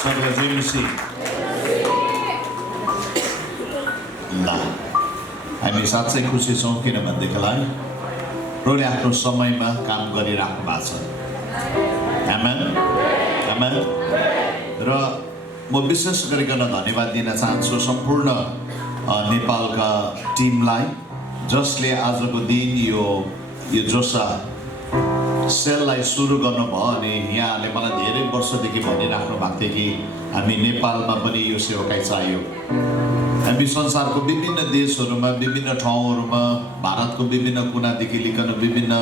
सबैलाई जय मसीह। ल हामी साँच्चै खुसी छौँ किनभनेदेखिलाई प्रभुले आफ्नो समयमा काम गरिराख्नु भएको छ। आमेन आमेन। र म विशेष गरिकन धन्यवाद दिन चाहन्छु सम्पूर्ण नेपालका टिमलाई जसले आजको दिन यो जोसा सेललाई सुरु गर्नुभयो। अनि यहाँले मलाई धेरै वर्षदेखि भनिराख्नु भएको थियो कि हामी नेपालमा पनि यो सेवकाई चाहियो। हामी संसारको विभिन्न देशहरूमा विभिन्न ठाउँहरूमा भारतको विभिन्न कुनादेखि लिकन विभिन्न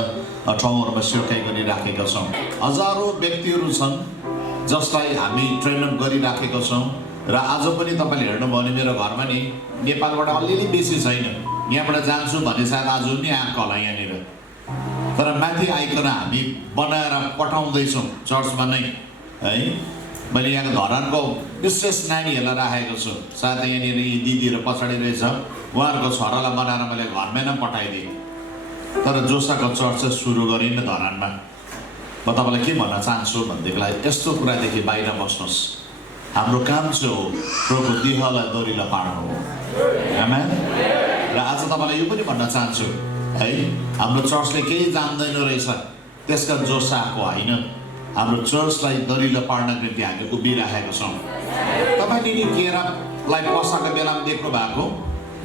ठाउँहरूमा सेवकाई गरिराखेका छौँ। हजारौँ व्यक्तिहरू छन् जसलाई हामी ट्रेन अप गरिराखेका छौँ। र आज पनि तपाईँले हेर्नुभयो भने मेरो घरमा नि नेपालबाट अलिअलि बेसी छैन। यहाँबाट जान्छु भने सायद आज पनि आएको होला यहाँनिर। तर माथि आइकन हामी बनाएर पठाउँदैछौँ चर्चमा नै है। मैले यहाँको धरानको विशेष नानीहरूलाई राखेको छु। साथै यहाँनिर यी दिदीहरू पछाडि रहेछ, उहाँहरूको छोरालाई बनाएर मैले घरमै नै पठाइदिएँ। तर जोसाको चर्च चाहिँ सुरु गरिनँ धरानमा। म तपाईँलाई के भन्न चाहन्छु भनेदेखिलाई यस्तो कुरादेखि बाहिर बस्नुहोस्। हाम्रो काम चाहिँ हो प्रभुको देहलाई दरिलो पार्नु हो। आमेन। र आज तपाईँलाई यो पनि भन्न चाहन्छु है, हाम्रो चर्चले केही जान्दैन रहेछ त्यसका जोसाको होइन। हाम्रो चर्चलाई दरिलो पार्नको निम्ति हामी उभिराखेका छौँ। तपाईँले नि केरालाई पसाएको बेलामा देख्नु भएको,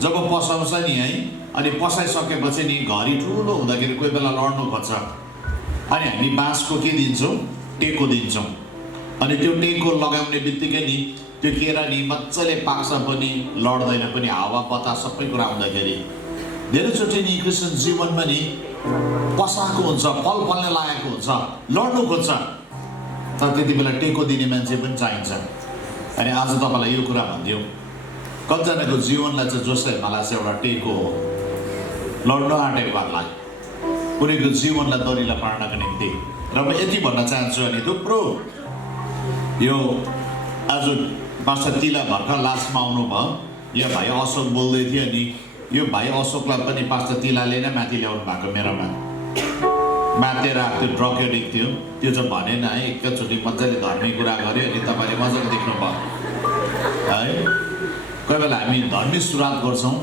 जब पसाउँछ नि है, अनि पसाइसकेपछि नि घरि ठुलो हुँदाखेरि कोही बेला लड्नु खोज्छ। अनि हामी बाँसको के दिन्छौँ, टेको दिन्छौँ। अनि त्यो टेको लगाउने बित्तिकै नि त्यो केरा नि मजाले पाक्छ पनि, लड्दैन पनि, हावा बतास सबै कुरा आउँदाखेरि। धेरैचोटि नि क्रिस्चियन जीवनमा नि पसाएको हुन्छ, फल फल्ने लागेको हुन्छ, लड्नु खोज्छ, तर त्यति बेला टेको दिने मान्छे पनि चाहिन्छ। अनि आज तपाईँलाई यो कुरा भनिदिउँ, कतिजनाको जीवनलाई चाहिँ जोसले मलाई चाहिँ एउटा टेको हो, लड्नु आँटेकोहरूलाई, कुनैको जीवनलाई दरिलो पार्नको निम्ति। र म यति भन्न चाहन्छु अनि थुप्रो यो आज पास्टर तिला भर्खर लास्टमा आउनुभयो, यो भाइ अशोक बोल्दै थियो नि, यो भाइ अशोकलाई पनि पास्टर तिलाले नै माथि ल्याउनु भएको मेरोमा। मातेर त्यो ड्रग एडिक्ट थियो, त्यो चाहिँ भनेन है, एकैचोटि मजाले धर्मी कुरा गऱ्यो अनि तपाईँले मजाले देख्नुभयो है। कोही बेला हामी धर्मी सुरुवात गर्छौँ,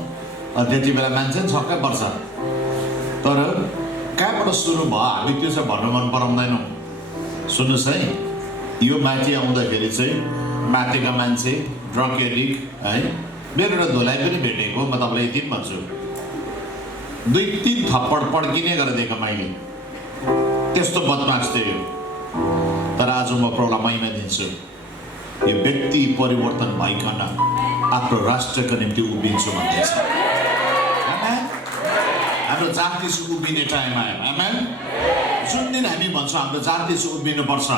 त्यति बेला मान्छे पनि छक्कै पर्छ। तर कहाँबाट सुरु भयो हामी त्यो चाहिँ भन्नु मन पराउँदैनौँ। सुन्नुहोस् है, यो माथि आउँदाखेरि चाहिँ माथिका मान्छे ड्रग एडिक्ट है, मेरो एउटा धोलाइ पनि भेटेको, म तपाईँलाई यति पनि भन्छु, 2-3 थप्पड पड्किने गरेर दिएको मैले, त्यस्तो बदमास थियो। तर आज म प्रभुलाई महिमा दिन्छु, यो व्यक्ति परिवर्तन भइकन आफ्नो राष्ट्रको निम्ति उभिन्छु भन्दैछ। हाम्रो जाति चाहिँ उभिने टाइम आयो। आमेन। जुन दिन हामी भन्छौँ हाम्रो जाति चाहिँ उभिनुपर्छ,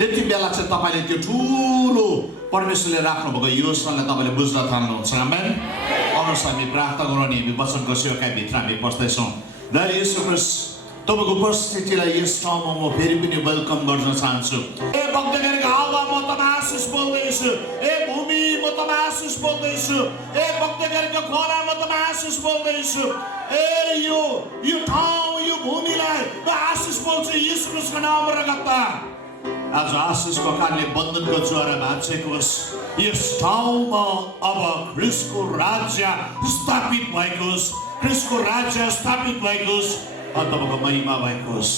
त्यति बेला चाहिँ तपाईँले त्यो ठुलो परमेश्वरले राख्नुभएको योजनालाई तपाईँले बुझ्न थाल्नुहुन्छ। आमेन। आउनुहोस् हामी प्रार्थना गरौँ अनि हामी वचनको सेवकाइभित्र हामी बस्दैछौँ। दयालु येशू ख्रीष्ट, तपाईँको उपस्थितिलाई यस ठाउँमा म फेरि पनि वेलकम गर्न चाहन्छु। ए भक्तगणको हावा म तपाईँ आशिष बोल्दैछु, ए भूमि म तपाईँ आशिष बोल्दैछु, ए भक्तगणको खोला म तपाईँ आशिष बोल्दैछु, ए यो ठाउँ यो भूमिलाई म आशिष बोल्छु येशू ख्रीष्टको नाममा रगतमा। आज आशिषको कारणले बन्धनको ज्वारा भाँचेको होस्। यस ठाउँमा अब ख्रीष्टको राज्य स्थापित भएको होस्, ख्रीष्टको राज्य स्थापित भएको होस्, तपाईँको महिमा भएको होस्।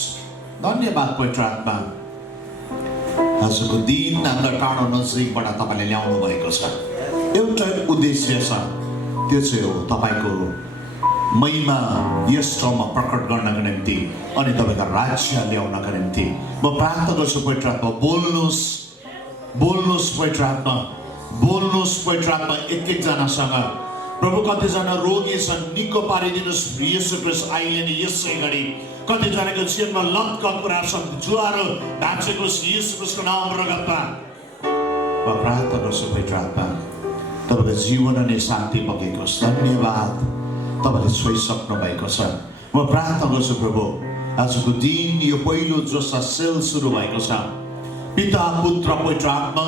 धन्यवाद पवित्र आत्मा, आजको दिन हाम्रो टाढो नजिकबाट तपाईँले ल्याउनु भएको छ। एउटा उद्देश्य छ, त्यो चाहिँ हो तपाईँको महिमा यस ठाउँमा प्रकट गर्नको निम्ति अनि तपाईँको राज्य ल्याउनको निम्ति। म प्रार्थना गर्छु पवित्र आत्मा, बोल्नुहोस् पवित्र आत्मा, बोल्नुहोस् पवित्र आत्मा एक एकजनासँग। प्रभु कतिजना रोगी छन्, निको पारिदिनुहोस् येशू ख्रीष्ट अहिले नै यसै घडी। कतिजनाको जीवनमा लतका कुरा छन्, जुवारो भाँचेको येशू ख्रीष्टको नाममा रगतमा म प्रार्थना गर्छु पवित्र आत्मा, तपाईँको जीवन अनि शान्ति बगेको होस्। धन्यवाद, तपाईँले छोइसक्नु भएको छ। म प्रार्थना गर्छु प्रभु, आजको दिन यो पहिलो जोसा सेल सुरु भएको छ, पिता पुत्र पवित्र आत्मा,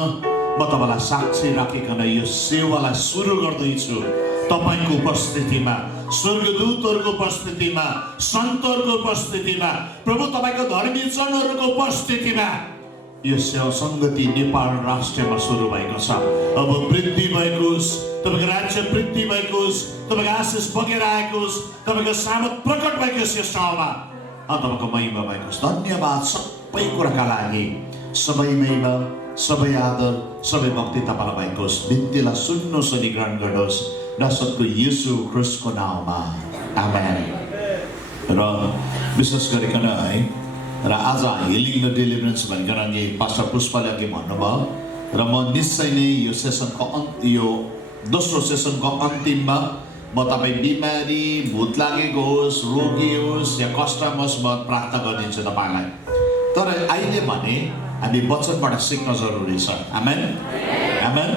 म तपाईँलाई साक्षी राखिकन यो सेवालाई सुरु गर्दैछु। तपाईँको उपस्थितिमा, स्वर्गदूतहरूको उपस्थितिमा, सन्तहरूको उपस्थितिमा, प्रभु तपाईँको धर्मी जनहरूको उपस्थितिमा यो सेवा सङ्गति नेपाल राष्ट्रमा सुरु भएको छ। अब वृद्धि भएको होस्, तपाईँको राज्य वृद्धि भएको होस्, तपाईँको आशिष बगेर आएको होस्, तपाईँको सामर्थ प्रकट भएको होस् यस ठाउँमा। तपाईँको महिमा भएको होस्। धन्यवाद सबै कुराका लागि। सबै महिमा, सबै आदर, सबै भक्ति तपाईँलाई भएको होस्। बिन्तीलाई सुन्नुहोस् अनि ग्रहण गर्नुहोस् नसक्दो येशू ख्रिस्टको नाउँमा, आमेन। र विशेष गरिकन है, र आज हिलिङ र डेलिभरेन्स भनिकन नि पास्टर पुष्पले अघि भन्नुभयो, र म निश्चय नै यो सेसनको यो दोस्रो सेसनको अन्तिममा म तपाईँ बिमारी, भूत लागेको होस्, रोगी होस् या कष्टमा होस्, म प्रार्थना गरिदिन्छु तपाईँलाई। तर अहिले भने हामी वचनबाट सिक्न जरुरी छ। आमेन, आमेन।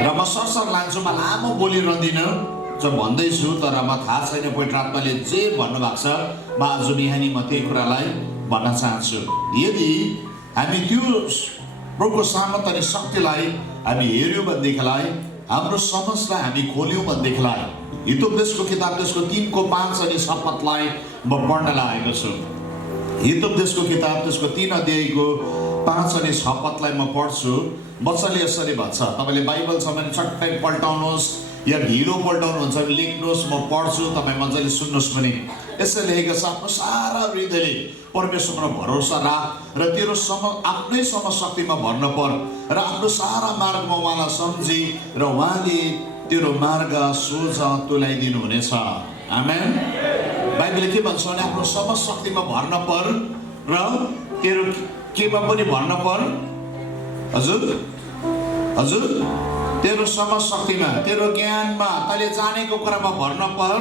र म सरसर लान्छु, म लामो बोलिरहँदिनँ भन्दैछु, तर म थाहा छैन पवित्र आत्माले जे भन्नुभएको छ, म आज बिहानी म त्यही कुरालाई भन्न चाहन्छु। यदि हामी त्यो प्रभुको सामर्थ अनि शक्तिलाई हामी हेऱ्यौँ भनेदेखिलाई, हाम्रो समझलाई हामी खोल्यौँ भनेदेखिलाई, हितोपदेशको किताब त्यसको 3:5 अनि शपथलाई म पढ्न लागेको छु। हितोपदेशको किताब त्यसको 3 अध्यायको 5 अनि शपथलाई म पढ्छु। वचनले यसरी भन्छ, तपाईँले बाइबल छ भने चट्टै पल्टाउनुहोस् या ढिलो पल्टाउनुहुन्छ भने लेख्नुहोस्, म पढ्छु, तपाईँ मजाले सुन्नुहोस् पनि। यसरी लेखेको छ, आफ्नो सारा हृदयले परमेश्वरमा भरोसा राख र तेरो आफ्नै समशक्तिमा भर्न पर र आफ्नो सारा मार्गमा उहाँलाई सम्झी र उहाँले तेरो मार्ग सोझा तुल्याइदिनु हुनेछ। आमेन। बाइबलले के भन्छ भने आफ्नो समशक्तिमा भर्न पर र तेरो केमा पनि भर्न पर। हजुर हजुर, तेरो समशक्तिमा, तेरो ज्ञानमा, तैँले जानेको कुरामा भर्न पर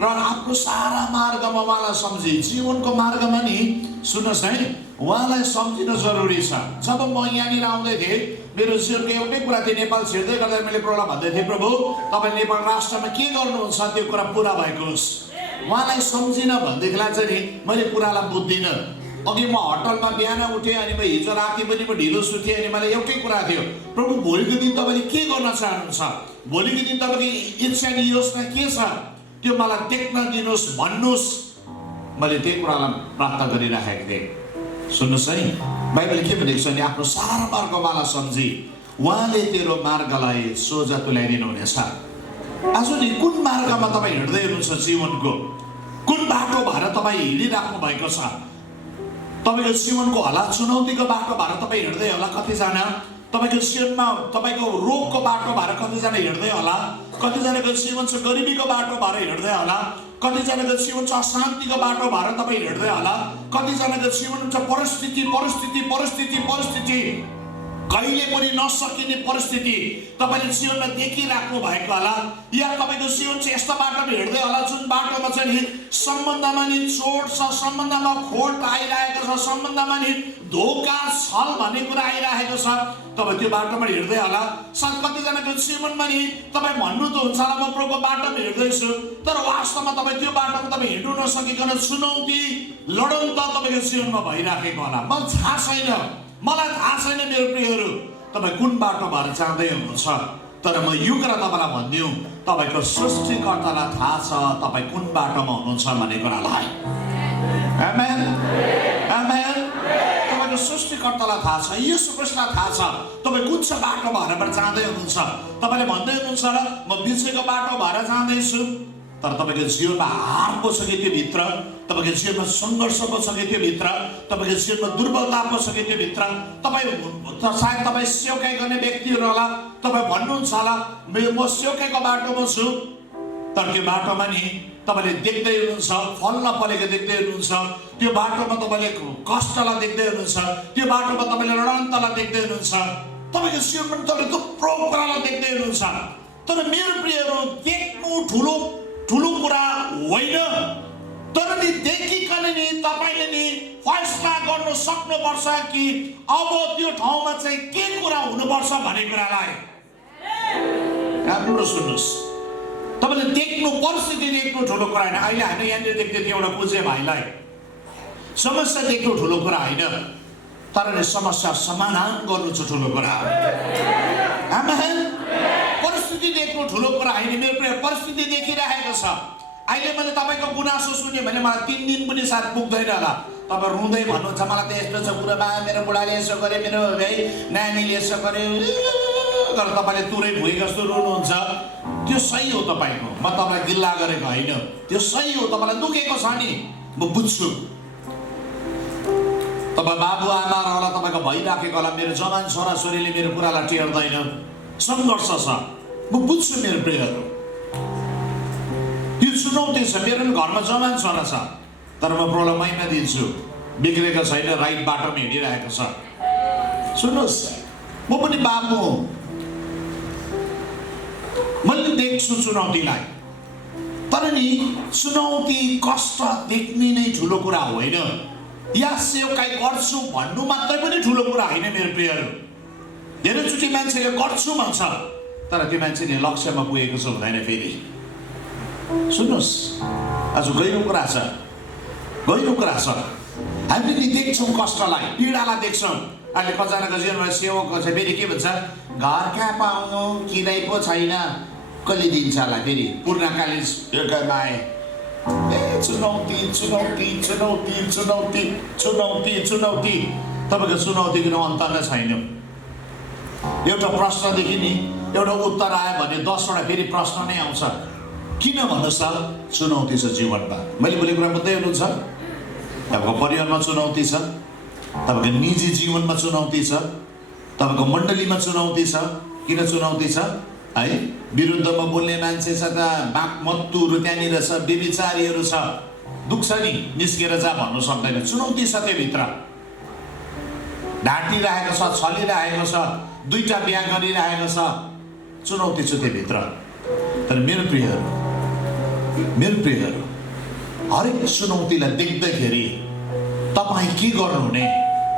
र आफ्नो सारा मार्गमा उहाँलाई सम्झी। जीवनको मार्गमा नि सुन्नुहोस् है, उहाँलाई सम्झिन जरुरी छ। जब म यहाँनिर आउँदै थिएँ, मेरो जीवनको एउटै कुरा थियो, नेपाल छिर्दै गर्दा मैले प्रभुलाई भन्दै थिएँ, प्रभु तपाईँ नेपाल राष्ट्रमा के गर्नुहुन्छ त्यो कुरा पुरा भएको होस्। उहाँलाई सम्झिन भनेदेखिलाई चाहिँ नि मैले कुरालाई बुझ्दिनँ। अघि म होटलमा बिहान उठेँ अनि म हिजो राति पनि म ढिलो सुतेँ अनि मलाई एउटै कुरा थियो, प्रभु भोलिको दिन तपाईँले के गर्न चाहनुहुन्छ, भोलिको दिन तपाईँको इच्छा नि योजना के छ त्यो मलाई देख्न दिनुहोस्, भन्नुहोस्। मैले त्यही कुरालाई प्रार्थना गरिराखेको थिएँ। सुन्नुहोस् है, बाइबलले के भनेको छ भने आफ्नो सारा मार्ग उहाँलाई सम्झी, उहाँले तेरो मार्गलाई सोझा तुल्याइदिनु हुनेछ। आज नि कुन मार्गमा तपाईँ हिँड्दै हुनुहुन्छ, जीवनको कुन बाटो भएर तपाईँ हिँडिराख्नु भएको छ? तपाईँको जीवनको होला चुनौतीको बाटो भएर तपाईँ हिँड्दै होला कतिजना, तपाईँको जीवनमा तपाईँको रोगको बाटो भएर कतिजना हिँड्दै होला, कतिजनाको जीवन चाहिँ गरिबीको बाटो भएर हिँड्दै होला, कतिजनाको जीवन चाहिँ अशान्तिको बाटो भएर तपाईँ हिँड्दै होला, कतिजनाको जीवन चाहिँ परिस्थिति परिस्थिति परिस्थिति परिस्थिति कहिले पनि नसकिने परिस्थिति तपाईँले जीवनमा देखिराख्नु भएको होला, या तपाईँको जीवन चाहिँ यस्तो बाटोमा हिँड्दै होला जुन बाटोमा चाहिँ नि सम्बन्धमा नि चोट छ, सम्बन्धमा खोट आइरहेको छ, सम्बन्धमा नि धोका छल भन्ने कुरा आइरहेको छ। तपाईँ त्यो बाटोमा हिँड्दै होला। सायद कतिजनाको जीवनमा नि तपाईँ भन्नु त हुन्छ होला म प्रभुको बाटोमा हिँड्दैछु, तर वास्तवमा तपाईँ त्यो बाटोमा तपाईँ हिँड्नु नसकिकन चुनौती लडन त तपाईँको जीवनमा भइराखेको होला। मलाई थाहा छैन, मलाई थाहा छैन मेरो प्रियहरू तपाईँ कुन बाटो भएर जाँदै हुनुहुन्छ, तर म यो कुरा तपाईँलाई भनिदिउँ, तपाईँको सृष्टिकर्तालाई थाहा छ तपाईँ कुन बाटोमा हुनुहुन्छ भन्ने कुरालाई। आमेन, आमेन। तपाईँको सृष्टिकर्तालाई थाहा छ, येशू ख्रीष्टलाई थाहा छ तपाईँ कुन चाहिँ बाटो भएर जाँदै हुनुहुन्छ। तपाईँले भन्दै हुनुहुन्छ र म बिचको बाटो भएर जाँदैछु, तर तपाईँको जीवनमा हार पो छ कि त्यो भित्र, तपाईँको जीवनमा सङ्घर्ष पो छ कि त्यो भित्र, तपाईँको जीवनमा दुर्बलता पो छ कि त्यो भित्र। तपाईँ सायद तपाईँ सेवकाई गर्ने व्यक्तिहरू होला, तपाईँ भन्नुहुन्छ होला म सेवकाईको बाटोमा छु, तर त्यो बाटोमा नि तपाईँले देख्दै हुनुहुन्छ फल नफलेको देख्दै हुनुहुन्छ, त्यो बाटोमा तपाईँले कष्टलाई देख्दै हुनुहुन्छ, त्यो बाटोमा तपाईँले रणन्तलाई देख्दै हुनुहुन्छ, तपाईँको जीवनमा तपाईँले थुप्रो कुरालाई देख्दै हुनुहुन्छ। तर मेरो प्रियहरू देख्नु ठुलो ठुलो कुरा होइन, तर नि देखिकन नि तपाईँले नि फैसला गर्नु सक्नुपर्छ कि अब त्यो ठाउँमा चाहिँ के कुरा हुनुपर्छ भन्ने कुरालाई। राम्रो सुन्नुहोस्, तपाईँले देख्नु परिस्थिति देख्नु ठुलो कुरा होइन। अहिले हामी यहाँनिर देख्दै थियौँ एउटा पूज्य भाइलाई, समस्या देख्नु ठुलो कुरा होइन, तर नि समस्या समाधान गर्नु चाहिँ ठुलो कुरा हो। आमेन। परिस्थिति देख्नु ठुलो कुरा होइन। मेरो प्रिय परिस्थिति देखिरहेको छ। अहिले मैले तपाईँको गुनासो सुन्यो भने मलाई 3 दिन पनि साथ पुग्दैन होला, तपाईँ रुँदै भन्नुहुन्छ मलाई त यस्तो छ कुरामा, मेरो बुढाले यसो गरे, मेरो है नानीले यसो गरे गरेर तपाईँले तुरै भुइँ जस्तो रुनुहुन्छ, त्यो सही हो तपाईँको। म तपाईँलाई गिल्ला गरेको होइन, त्यो सही हो। तपाईँलाई दुखेको छ नि, म बुझ्छु। तपाईँ बाबुआमा र होला तपाईँको भइराखेको होला, मेरो जवान छोराछोरीले मेरो कुरालाई टेर्दैन, सङ्घर्ष छ, म बुझ्छु मेरो प्रियहरू। यो चुनौती छ। मेरो पनि घरमा जवान छोरा छ, तर म प्रब्लम महिना दिन्छु, बिग्रेको छैन, राइट बाटोमा हिँडिरहेको छ। सुन्नुहोस्, म पनि बाबु हुँ, मैले देख्छु चुनौतीलाई। तर नि चुनौती कष्ट देख्ने नै ठुलो कुरा होइन, या सेवकाई गर्छु भन्नु मात्रै पनि ठुलो कुरा होइन मेरो प्रियहरू। धेरैचोटि मान्छेले गर्छु भन्छ, तर त्यो मान्छेले लक्ष्यमा पुगेको छ हुँदैन फेरि। सुन्नुहोस्, आज गहिरो कुरा छ, गहिरो कुरा छ। हामीले देख्छौँ कष्टलाई, पीडालाई देख्छौँ। अहिले कतिजनाको जीवनमा सेवकको छ, फेरि के भन्छ, घर कहाँ पाउनु, किनै पो छैन, कसले दिन्छ होला फेरि पूर्णकालीन योगमा आए। चुनौती चुनौती चुनौती चुनौती चुनौती चुनौती, तपाईँको चुनौती किन अन्त नै छैन। एउटा प्रश्नदेखि नि एउटा उत्तर आयो भने 10वटा फेरि प्रश्न नै आउँछ। किन भन्नुहोस् त, चुनौती छ जीवनमा। मैले बोलेको कुरा बुझ्दै हुनुहुन्छ? तपाईँको परिवारमा चुनौती छ, तपाईँको निजी जीवनमा चुनौती छ, तपाईँको मण्डलीमा चुनौती छ। किन चुनौती छ है? विरुद्धमा बोल्ने मान्छे छ, त मत्तुहरू त्यहाँनिर छ, व्यभिचारीहरू छ, दुख्छ नि, निस्केर जा भन्नु सक्दैन। चुनौती छ त्योभित्र, ढाँटिरहेको छ, छलिरहेको छ, 2टा बिहा गरिरहेको छ, चुनौती छ त्योभित्र। तर मेरो प्रियहरू, हरेक चुनौतीलाई देख्दाखेरि तपाईँ के गर्नुहुने?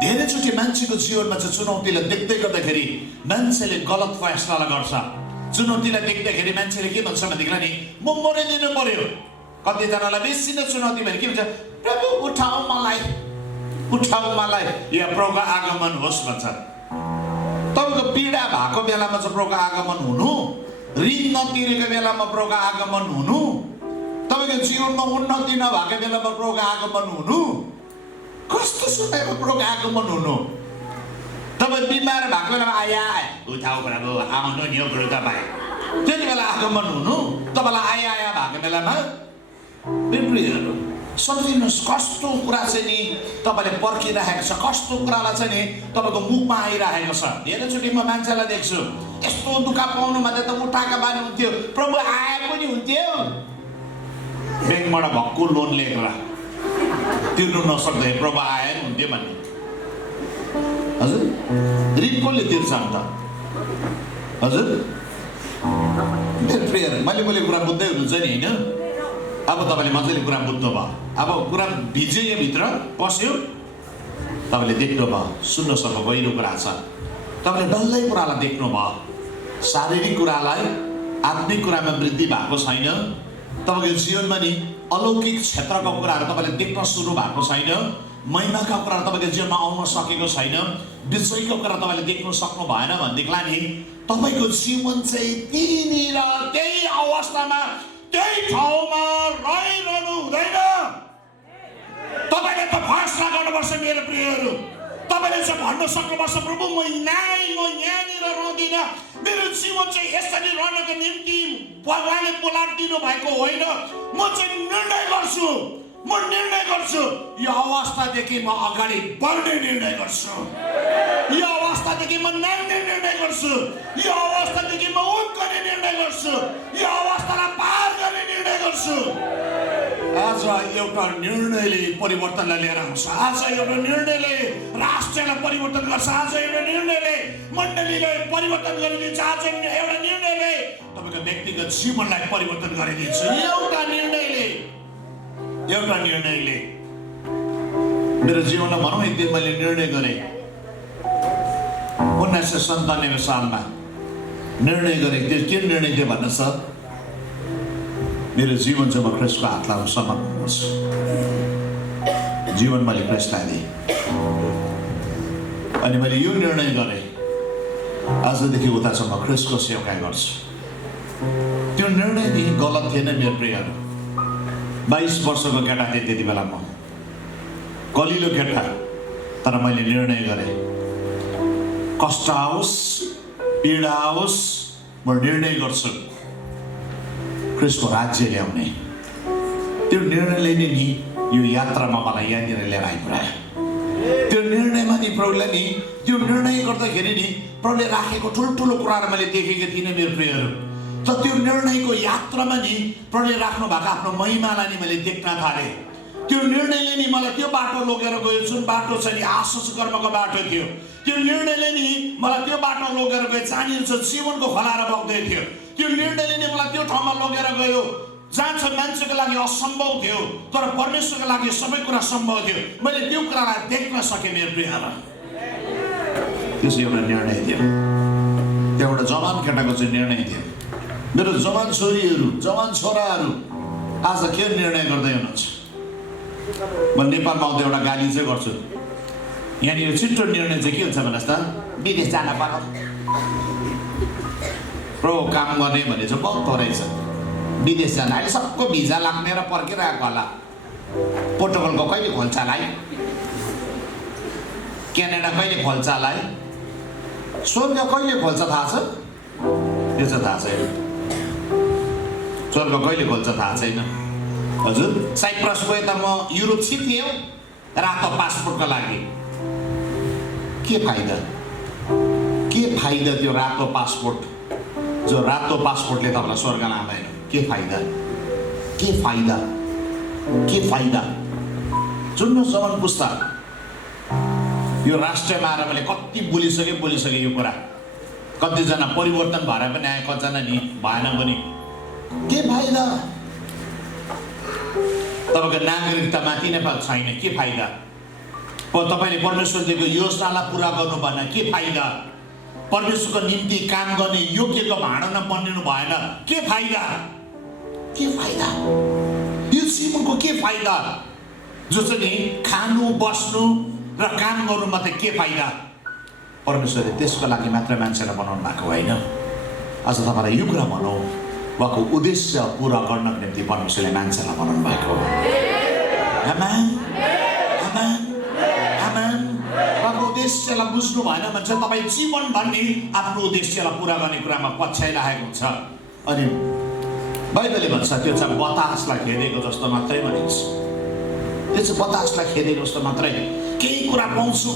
धेरैचोटि मान्छेको जीवनमा चाहिँ चुनौतीलाई देख्दै गर्दाखेरि मान्छेले गलत फैसला गर्छ। चुनौतीलाई देख्दाखेरि मान्छेले के भन्छ भनेदेखिलाई नि, म मरिदिनु पर्यो। कतिजनालाई बेसी नै चुनौती भने के भन्छ, प्रभु उठाऊ मलाई, या प्रभुको आगमन होस् भन्छ। तपाईँको पीडा भएको बेलामा चाहिँ प्रभुको आगमन हुनु, ऋण नतिरेको बेलामा प्रभुको आगमन हुनु, तपाईँको जीवनमा उन्नति नभएको बेलामा प्रभुको आगमन हुनु, कस्तो समयमा प्रभुको आगमन हुनु? तपाईँ बिमार भएको बेलामा आया उठाउ प्रभु, आउनु नि हो प्रभु तपाईँ, त्यति बेला आगमन हुनु। तपाईँलाई आया भएको बेलामा प्रियहरू सम्झिनुहोस्, कस्तो कुरा चाहिँ नि तपाईँले पर्खिरहेको छ, कस्तो कुरालाई चाहिँ नि तपाईँको मुखमा आइरहेको छ। धेरैचोटि म मान्छेलाई देख्छु, यस्तो दुःख पाउनु भन्दा त उठाएका बानी हुन्थ्यो, प्रभु आए पनि हुन्थ्यो। ब्याङ्कबाट भक्कु लोन लिएर तिर्नु नसक्दै प्रभु आए हुन्थ्यो भन्ने। हजुर, ऋण कसले तिर्छ अन्त? हजुर मेरो प्रियहरू, मैले बोलेको कुरा बुझ्दै हुनुहुन्छ नि होइन? अब तपाईँले मजाले कुरा बुझ्नु भयो, अब कुरा भिज्यो, यो भित्र पस्यो, तपाईँले देख्नु भयो, सुन्न सक्नु गहिरो कुरा छ। तपाईँले डल्लै कुरालाई देख्नु भयो, शारीरिक कुरालाई, आत्मिक कुरामा वृद्धि भएको छैन। तपाईँको जीवनमा नि अलौकिक क्षेत्रको कुराहरू तपाईँले देख्न सुरु भएको छैन। महिमाका कुराहरू तपाईँको जीवनमा आउन सकेको छैन। विषयको कुरा तपाईँले देख्न सक्नु भएन भनेदेखिलाई नि तपाईँको जीवन चाहिँ त्यहीँनिर त्यही अवस्थामा त्यही ठाउँमा रहिरहनु हुँदैन। तपाईँले त फैसला गर्नुपर्छ मेरो प्रियहरू। तपाईँले चाहिँ भन्न सक्नुपर्छ, प्रभु म यहाँनिर रहँदिनँ, मेरो जीवन चाहिँ यसरी रहनको निम्ति भगवानले बोलाइदिनु भएको होइन। म चाहिँ निर्णय गर्छु, यो अवस्थादेखि म अगाडि बढ्ने निर्णय गर्छु, यो अवस्थादेखि म नाम्ने निर्णय गर्छु, यो अवस्थादेखि म उम्कने निर्णय गर्छु, यो अवस्थालाई पार गर्ने निर्णय गर्छु। आज एउटा निर्णयले परिवर्तनलाई लिएर आउँछ। आज एउटा निर्णयले राष्ट्रलाई परिवर्तन गर्छ। आज एउटा निर्णयले मण्डलीलाई परिवर्तन गरिदिन्छ। आज एउटा निर्णयले तपाईँको व्यक्तिगत जीवनलाई परिवर्तन गरिदिन्छ। एउटा निर्णयले मेरो जीवनमा भनौँ एक दिन मैले निर्णय गरेँ, 1997 सालमा निर्णय गरेँ। त्यो के निर्णय थियो भन्नुहोस् त? मेरो जीवन जब ख्रिस्टको हातलाई समर्पण गर्छु, जीवन मैले ख्रिस्टलाई दिएँ। अनि मैले यो निर्णय गरेँ, आजदेखि उतासम्म ख्रिस्टको सेवकाई गर्छु। त्यो निर्णय नि गलत थिएन मेरो प्रियहरू। 22 वर्षको केटा थिएँ त्यति बेला म। कलिलो केटा, तर मैले निर्णय गरेँ कष्ट आओस् पीडा आओस् म निर्णय गर्छु ख्रीष्टको राज्य ल्याउने। त्यो निर्णयले नि यो यात्रामा मलाई यहाँनिर लिएर आइपुर्यायो। त्यो निर्णयमा नि प्रभुले नि त्यो निर्णय गर्दाखेरि नि प्रभुले राखेको ठुल्ठुलो कुराहरू मैले देखेको थिइनँ मेरो प्रियहरू। त त्यो निर्णयको यात्रामा नि प्रभुले राख्नु भएको आफ्नो महिमालाई नि मैले देख्न थालेँ। त्यो निर्णयले नि मलाई त्यो बाटो लगेर गयो जुन बाटो चाहिँ नि आशिष कर्मको बाटो थियो। त्यो निर्णयले नि मलाई त्यो बाटो लगेर गयो जहाँनिर चाहिँ जीवनको खलाएर बग्दै थियो। त्यो निर्णयले नि मलाई त्यो ठाउँमा लगेर गयो जहाँ चाहिँ मान्छेको लागि असम्भव थियो तर परमेश्वरको लागि सबै कुरा सम्भव थियो। मैले त्यो कुरालाई देख्न सकेँ मेरो प्रियहरू। त्यो चाहिँ एउटा निर्णय थियो, त्यो एउटा जवान केटाको चाहिँ निर्णय थियो। मेरो जवान छोरीहरू जवान छोराहरू आज के निर्णय गर्दै हुनुहुन्छ? म नेपालमा आउँदा एउटा गाली चाहिँ गर्छु, यहाँनिर छिटो निर्णय चाहिँ के हुन्छ भन्नुहोस् त? विदेश जान पर्यो प्रो काम गर्ने भने चाहिँ बहुत रहेछ। विदेश जान अहिले सबको भिजा लाग्ने र पर्खिरहेको होला। पोर्टुगलको कहिले खोल्छ होला है? क्यानाडा कहिले खोल्छ होला है? स्वर्ग कहिले खोल्छ थाहा छ? त्यो चाहिँ थाहा छैन। स्वर्ग कहिले खोल्छ थाहा छैन। हजुर साइप्रस गए त म युरोप छिर्थेँ रातो पासपोर्टको लागि। के फाइदा? के फाइदा त्यो रातो पासपोर्ट? जो रातो पासपोर्टले तपाईँलाई स्वर्ग लाँदैन। के फाइदा? के फाइदा? के फाइदा? सुन्नु जवान पुस्ता, यो राष्ट्रमा आएर मैले कति बोलिसकेँ यो कुरा। कतिजना परिवर्तन भएर पनि आए, कतिजना नि भएन पनि। के फाइदा? तपाईँको नागरिकतामाथि नेपाल छैन, के फाइदा? तपाईँले परमेश्वरको योजनालाई पुरा गर्नु भएन, के फाइदा? परमेश्वरको निम्ति काम गर्ने योग्यको भाँडो बनिनु भएन, के फाइदा? के फाइदा? यो जीवनको के फाइदा? जो चाहिँ नि खानु बस्नु र काम गर्नु मात्रै के फाइदा? परमेश्वरले त्यसको लागि मात्र मान्छेलाई बनाउनु भएको होइन। आज तपाईँलाई यो कुरा भनौँ, उहाँको उद्देश्य पुरा गर्नको निम्ति परमेश्वरले मान्छेलाई बनाउनु भएको हो। आमेन, आमेन, आमेन। उहाँको उद्देश्यलाई बुझ्नु भएन भने चाहिँ तपाईँ जीवनभर नि आफ्नो उद्देश्यलाई पुरा गर्ने कुरामा पछ्याइरहेको हुन्छ। अनि बाइबलले भन्छ त्यो चाहिँ बतासलाई खेदेको जस्तो मात्रै भनिन्छ। त्यो चाहिँ बतासलाई खेदेको जस्तो मात्रै। केही कुरा पाउँछु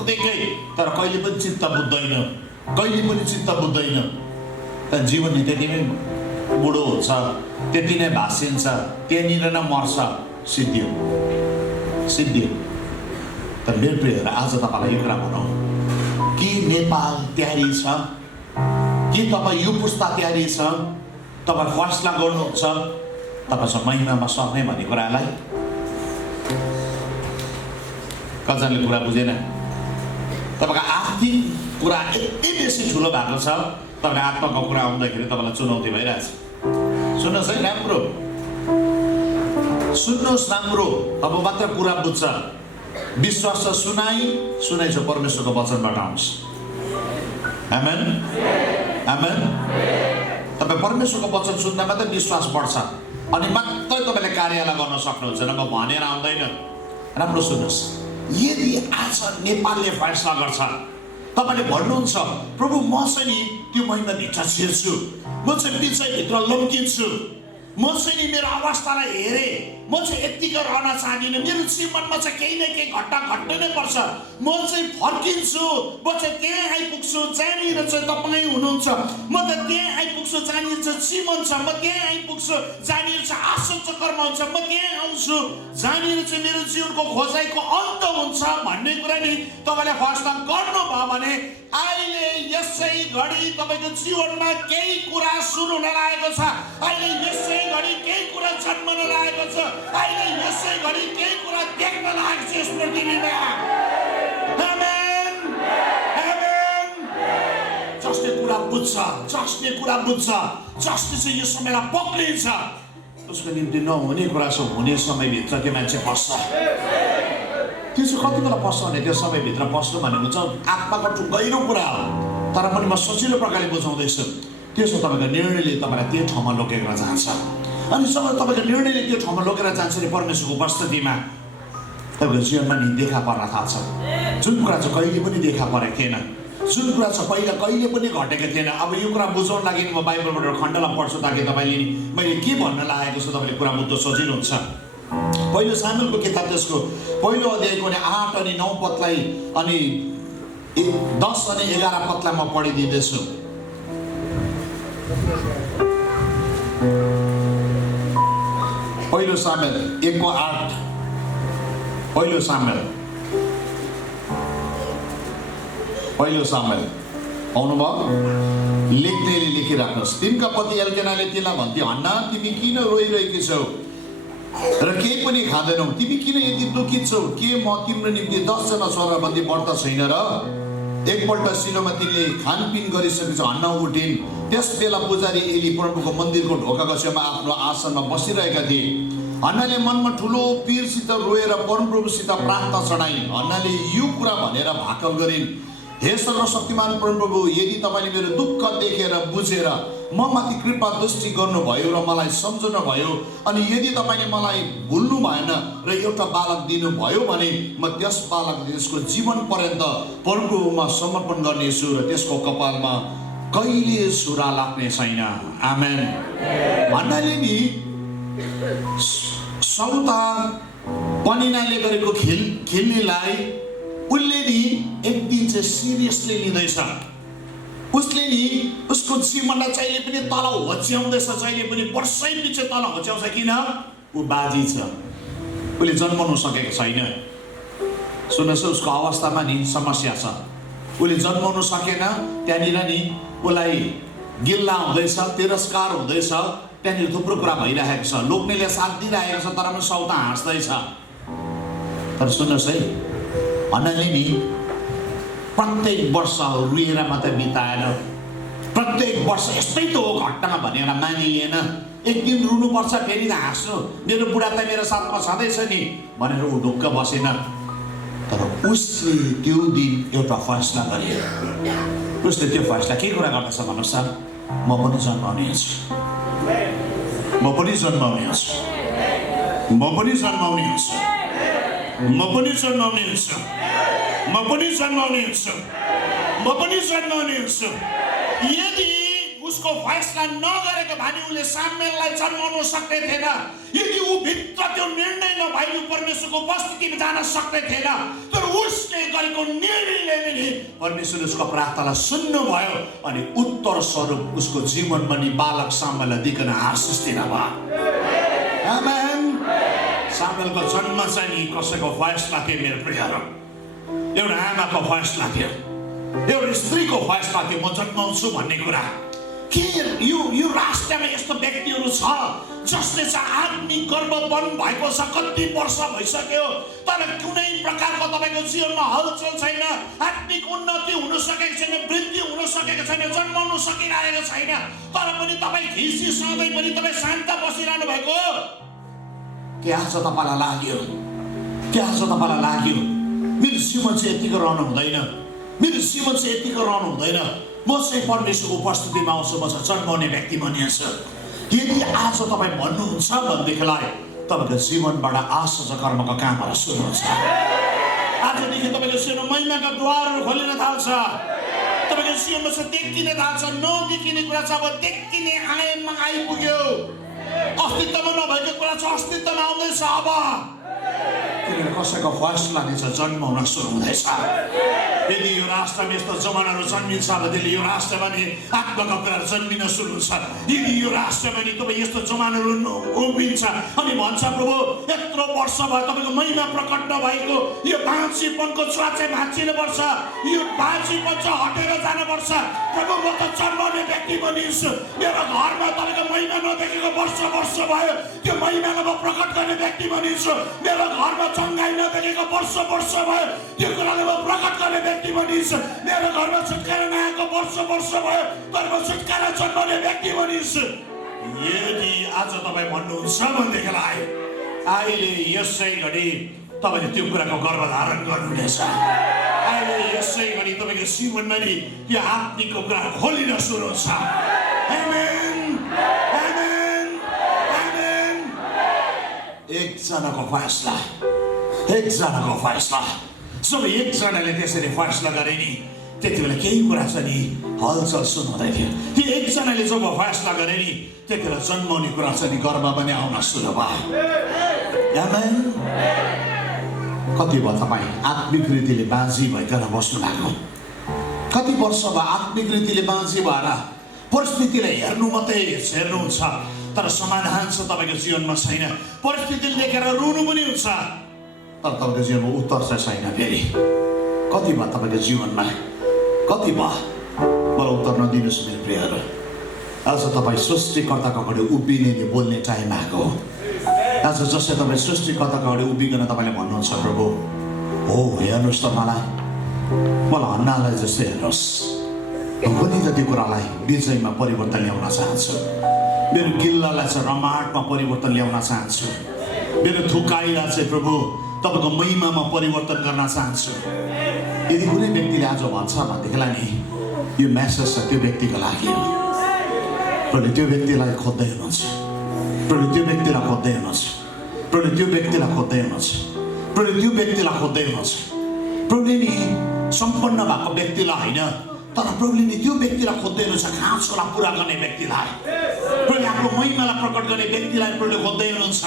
कुदेकै तर कहिले पनि चित्त बुझ्दैन, कहिले पनि चित्त बुझ्दैन। जीवन नि त्यति नै बुढो हुन्छ, त्यति नै भाँसिन्छ, त्यहाँनिर नै मर्छ, सिद्धियो। तर मेरो प्रियहरू आज तपाईँलाई यो कुरा भनौँ, के नेपाल तयारी छ? के तपाईँ यो पुस्ता तयारी छ? तपाईँ फैसला गर्नुहुन्छ तपाईँसँग महिमामा सक्ने भन्ने कुरालाई? कतिजनाले कुरा बुझेन। तपाईँको आर्थिक कुरा यति बेसी ठुलो भएको छ, तपाईँले आत्माको कुरा आउँदाखेरि तपाईँलाई चुनौती भइरहेछ। सुन्नुहोस् है राम्रो, सुन्नुहोस् राम्रो, अब मात्र कुरा बुझ्छ। विश्वास छ सुनाइ चाहिँ परमेश्वरको वचनबाट आउँछ। आमेन, आमेन। तपाईँ परमेश्वरको वचन सुन्दा मात्रै विश्वास बढ्छ, अनि मात्रै तपाईँले कार्यलाई गर्न सक्नुहुन्छ। नभए भनेर आउँदैन। राम्रो सुन्नुहोस्, यदि आज नेपालले फैसला गर्छ, तपाईँले भन्नुहुन्छ प्रभु म चाहिँ नि त्यो महिमाभित्र छिर्छु, म चाहिँ विषयभित्र लम्किन्छु, म चाहिँ नि मेरो अवस्थालाई हेरेँ, म चाहिँ यत्तिको रहन चाहदिनँ, मेरो जीवनमा चाहिँ केही न केही घटना घट्नै नै पर्छ, म चाहिँ फर्किन्छु, म चाहिँ त्यहाँ आइपुग्छु जहाँनिर चाहिँ तपाईँ हुनुहुन्छ, म त त्यहाँ आइपुग्छु जहाँनिर चाहिँ जीवन छ, म त्यहाँ आइपुग्छु जहाँनिर चाहिँ आश्चर्य कर्म हुन्छ, म त्यहाँ आउँछु जहाँनिर चाहिँ मेरो जीवनको खोजाइको अन्त हुन्छ भन्ने कुरा नि तपाईँले फैसला गर्नुभयो भने अहिले यसै घडी तपाईँको जीवनमा केही कुरा सुरु हुन लागेको छ। अहिले यसै घडी केही कुरा जन्मन लागेको छ। अहिले यसै घडी केही कुरा देख्न लागेको छ यस पृथ्वीमा। आमेन, आमेन। जसले कुरा बुझ्छ, जसले चाहिँ यो समयलाई पक्रिन्छ, उसको निम्ति नहुने कुरा सब हुने समयभित्र त्यो मान्छे पस्छ। त्यो चाहिँ कति बेला पस्छ भने त्यो समयभित्र पस्नु भनेको चाहिँ आत्माको गहिरो कुरा हो, तर पनि म सजिलो प्रकारले बुझाउँदैछु। त्यसो तपाईँको निर्णयले तपाईँलाई त्यो ठाउँमा लगेर जान्छ, अनि जब तपाईँको निर्णयले त्यो ठाउँमा लगेर जान्छ नि परमेश्वरको उपस्थितिमा, तपाईँको जीवनमा नि देखा पर्न थाल्छ। जुन कुरा चाहिँ कहिले पनि देखा परेको थिएन, जुन कुरा चाहिँ पहिला कहिले पनि घटेको थिएन, अब यो कुरा बुझाउन लागि म बाइबलबाट एउटा खण्डलाई पढ्छु ताकि तपाईँले मैले के भन्न लागेको छु तपाईँले कुरा बुझ्न सजिलो हुन्छ। पहिलो सामुएलको किताब त्यसको पहिलो अध्यायको 8 अनि 9 पदलाई अनि 10 अनि 11 पदलाई म पढिदिँदैछु। पहिलो सामुएल 1:8। पहिलो सामुएल आउनुभयो? लेख्नेले लेखिराख्नुहोस्। तिनका पति एल्केनाले तिनलाई भन्थे, हन्ना तिमी किन रोइरहेकी छौ र केही पनि खाँदैनौ? तिमी किन यति दुखित छौ? के म तिम्रो निम्ति 10 जना छोराबन्दी व्रत छैन र? एकपल्ट सिलोमा तिनले खानपिन गरिसकेछ। हन्ना उठिन्। त्यस बेला पुजारी एली प्रभुको मन्दिरको ढोकाको छेउमा आफ्नो आसनमा बसिरहेका थिए। हन्नाले मनमा ठुलो पीरसित रोएर परमप्रभुसित प्रार्थना चढाइन्। हन्नाले यो कुरा भनेर भाकल गरिन्, हे सर्वशक्तिमान परमप्रभु, यदि तपाईँले मेरो दुःख देखेर बुझेर म माथि कृपा दृष्टि गर्नुभयो र मलाई सम्झनु भयो अनि यदि तपाईँले मलाई भुल्नु भएन र एउटा बालक दिनुभयो भने म त्यस बालकले त्यसको जीवन पर्यन्त परमप्रभुमा समर्पण गर्नेछु र त्यसको कपालमा कहिले सुरा लाग्ने छैन। आमेन। भन्नाले नि सौता पनिनाले गरेको खेल्नेलाई उसले नि एक दिन चाहिँ सिरियसली लिँदैछ। उसले नि उसको जीवनलाई जहिले पनि तल होच्याउँदैछ, जहिले पनि वर्षै पछि तल होच्याउँछ। किन? ऊ बाजी छ, उसले जन्माउनु सकेको छैन। सुन्नुहोस्, उसको अवस्थामा नि समस्या छ। उसले जन्माउनु सकेन, त्यहाँनिर नि उसलाई गिल्ला हुँदैछ, तिरस्कार हुँदैछ, त्यहाँनिर थुप्रो कुरा भइरहेको छ। लोग्नेले साथ दिइरहेको छ तर पनि सौता हाँस्दैछ। तर सुन्नुहोस् है, हन्नाले नि प्रत्येक वर्ष रुएर मात्रै बिताएन, प्रत्येक वर्ष यस्तै त हो घटना भनेर मानिलिएन। एक दिन रुनुपर्छ, फेरि त हाँस्नु, मेरो बुढा त मेरो साथमा छँदैछ नि भनेर ऊ ढुक्क बसेन। तर उसले त्यो दिन एउटा फैसला गरे। उसले त्यो फैसला के कुरा गर्दछ भन्नुहोस् त? म पनि जन्माउने छु, म पनि जन्माउने छु, म पनि जन्माउने छु, म पनि जन्माउने छु, म पनि जन्माउने छु, म पनि जन्माउने छु। यदि उसको फैसला नगरेको भए उसले सामुएललाई जन्माउन सक्ने थिएन। यदि ऊ भित्र त्यो निर्णय नभए परमेश्वरको उपस्थितिमा जान सक्ने थिएन। तर उसले गरेको निर्णयले नि परमेश्वरले उसको प्रार्थनालाई सुन्नुभयो अनि उत्तर स्वरूप उसको जीवनमा नि बालक सामुएललाई दिइकन आशिष दिनुभयो। आमेन। सामुएलको जन्म चाहिँ नि कसैको फैसला थियो मेरो प्रियहरू, एउटा आमाको फैसला थियो, एउटा स्त्रीको फैसला थियो, म जन्माउँछु भन्ने कुरा। के यो राष्ट्रमा यस्तो व्यक्तिहरू छ जसले चाहिँ आत्मिक गर्वपन भएको छ? कति वर्ष भइसक्यो तर कुनै प्रकारको तपाईँको जीवनमा हलचल छैन, आत्मिक उन्नति हुन सकेको छैन, वृद्धि हुन सकेको छैन, जन्माउन सकिरहेको छैन। तर पनि तपाईँ घिसी सधैँ पनि तपाईँ शान्त बसिरहनु भएको। के आज तपाईँलाई लाग्यो? के आज तपाईँलाई लाग्यो मेरो जीवन चाहिँ यतिको रहनु हुँदैन, मेरो जीवन चाहिँ यतिको रहनु हुँदैन, म चाहिँ परमेश्वरको उपस्थितिमा आउँछु, म चाहिँ जन्माउने व्यक्ति बनिएछु? यदि आज तपाईँ भन्नुहुन्छ भनेदेखिलाई तपाईँको जीवनबाट आश्चर्य कर्मको कामहरू सुरु हुन्छ। आजदेखि तपाईँको जीवनमा महिमाका द्वारहरू खोलिन थाल्छ। तपाईँको जीवनमा चाहिँ देखिने थाल्छ, नदेखिने कुरा छ अब देखिने आयाममा आइपुग्यो। अस्तित्वमा नभएको कुरा चाहिँ अस्तित्वमा आउँदैछ। अब किनभने कसैको फैसलाले चाहिँ जन्माउन सुरु हुँदैछ। यदि यो राष्ट्रमा यस्तो जमानाहरू जन्मिन्छ भनेदेखि यो राष्ट्रमा नि आत्माका कुराहरू जन्मिन सुरु हुन्छ। यदि यो राष्ट्रमा नि तपाईँ यस्तो जमानाहरू उभिन्छ अनि भन्छ प्रभु यत्रो वर्ष भयो तपाईँको महिमा प्रकट नभएको, यो बाँचीपनको च्वा चाहिँ भाँचिनुपर्छ, यो बाँचीपन चाहिँ हटेर जानुपर्छ। प्रभु म त जन्माउने व्यक्ति बनिन्छु, मेरो घरमा तपाईँको महिमा नदेखेको वर्ष भयो, त्यो महिमालाई म प्रकट गर्ने व्यक्ति बनिन्छु। मेरो घरमा चङ्गाई नदेखेको वर्ष भयो, त्यो कुरालाई म प्रकट गर्ने व्यक्ति बनिन्छु। मेरो घरमा छुटकारा नआएको वर्ष भयो, तर म छुटकारा जन्माउने व्यक्ति बनिन्छु। यदि आज तपाईँ भन्नुहुन्छ भनेदेखिलाई अहिले यसै घडी तपाईँले त्यो कुराको गर्व धारण गर्नुहुनेछ। अहिले यसै घडी तपाईँको जीवनमा नि त्यो आत्मिकको कुरा खोलिन सुरु हुन्छ। आमेन, आमेन, आमेन। एकजनाको फैसला, एकजनाको फैसला। जब एकजनाले त्यसरी फैसला गरे नि त्यति बेला केही कुरा छ नि हलचल सुरु हुँदै थियो। ती एकजनाले जब फैसला गरे नि त्यति बेला जन्माउने कुरा छ नि गर्व पनि आउन सुरु भयो। आमेन। कति भयो तपाईँ आत्मिक रीतिले बाँझी भइकन बस्नु भएको? कति वर्ष भयो आत्मिक रीतिले बाँझी भएर परिस्थितिलाई हेर्नु मात्रै हेर्नुहुन्छ, तर समाधान छ तपाईँको जीवनमा छैन। परिस्थितिले देखेर रुनु पनि हुन्छ, तर तपाईँको जीवनमा उत्तर चाहिँ छैन। फेरि कति भयो तपाईँको जीवनमा? कति भयो? मलाई उत्तर नदिनुहोस् मेरो प्रियहरू। आज तपाईँ सृष्टिकर्ताको अगाडि उभिने बोल्ने टाइम आएको हो। आज जसै तपाईँ सृष्टिकर्ताको अगाडि उभिकन तपाईँले भन्नुहुन्छ प्रभु हो हेर्नुहोस् त मलाई अन्नालाई जस्तै हेर्नुहोस्। म पनि त त्यो कुरालाई विजयमा परिवर्तन ल्याउन चाहन्छु। मेरो गिल्लालाई चाहिँ रमाटमा परिवर्तन ल्याउन चाहन्छु। मेरो थुकाइलाई चाहिँ प्रभु तपाईँको महिमामा परिवर्तन गर्न चाहन्छु। यदि कुनै व्यक्तिले आज भन्छ भनेदेखिलाई नि यो मेसेज छ त्यो व्यक्तिको लागि हो। प्रभुले त्यो व्यक्तिलाई खोज्दै हुनुहुन्छ। प्रभुले त्यो व्यक्तिलाई खोज्दै हुनुहुन्छ। प्रभुले त्यो व्यक्तिलाई खोज्दै हुनुहुन्छ। प्रभुले त्यो व्यक्तिलाई खोज्दै हुनुहुन्छ। प्रभुले नि सम्पन्न भएको व्यक्तिलाई होइन, तर प्रभुले नि त्यो व्यक्तिलाई खोज्दै हुनुहुन्छ, खाँचोलाई पुरा गर्ने व्यक्तिलाई, प्रभुले आफ्नो महिमालाई प्रकट गर्ने व्यक्तिलाई प्रभुले खोज्दै हुनुहुन्छ।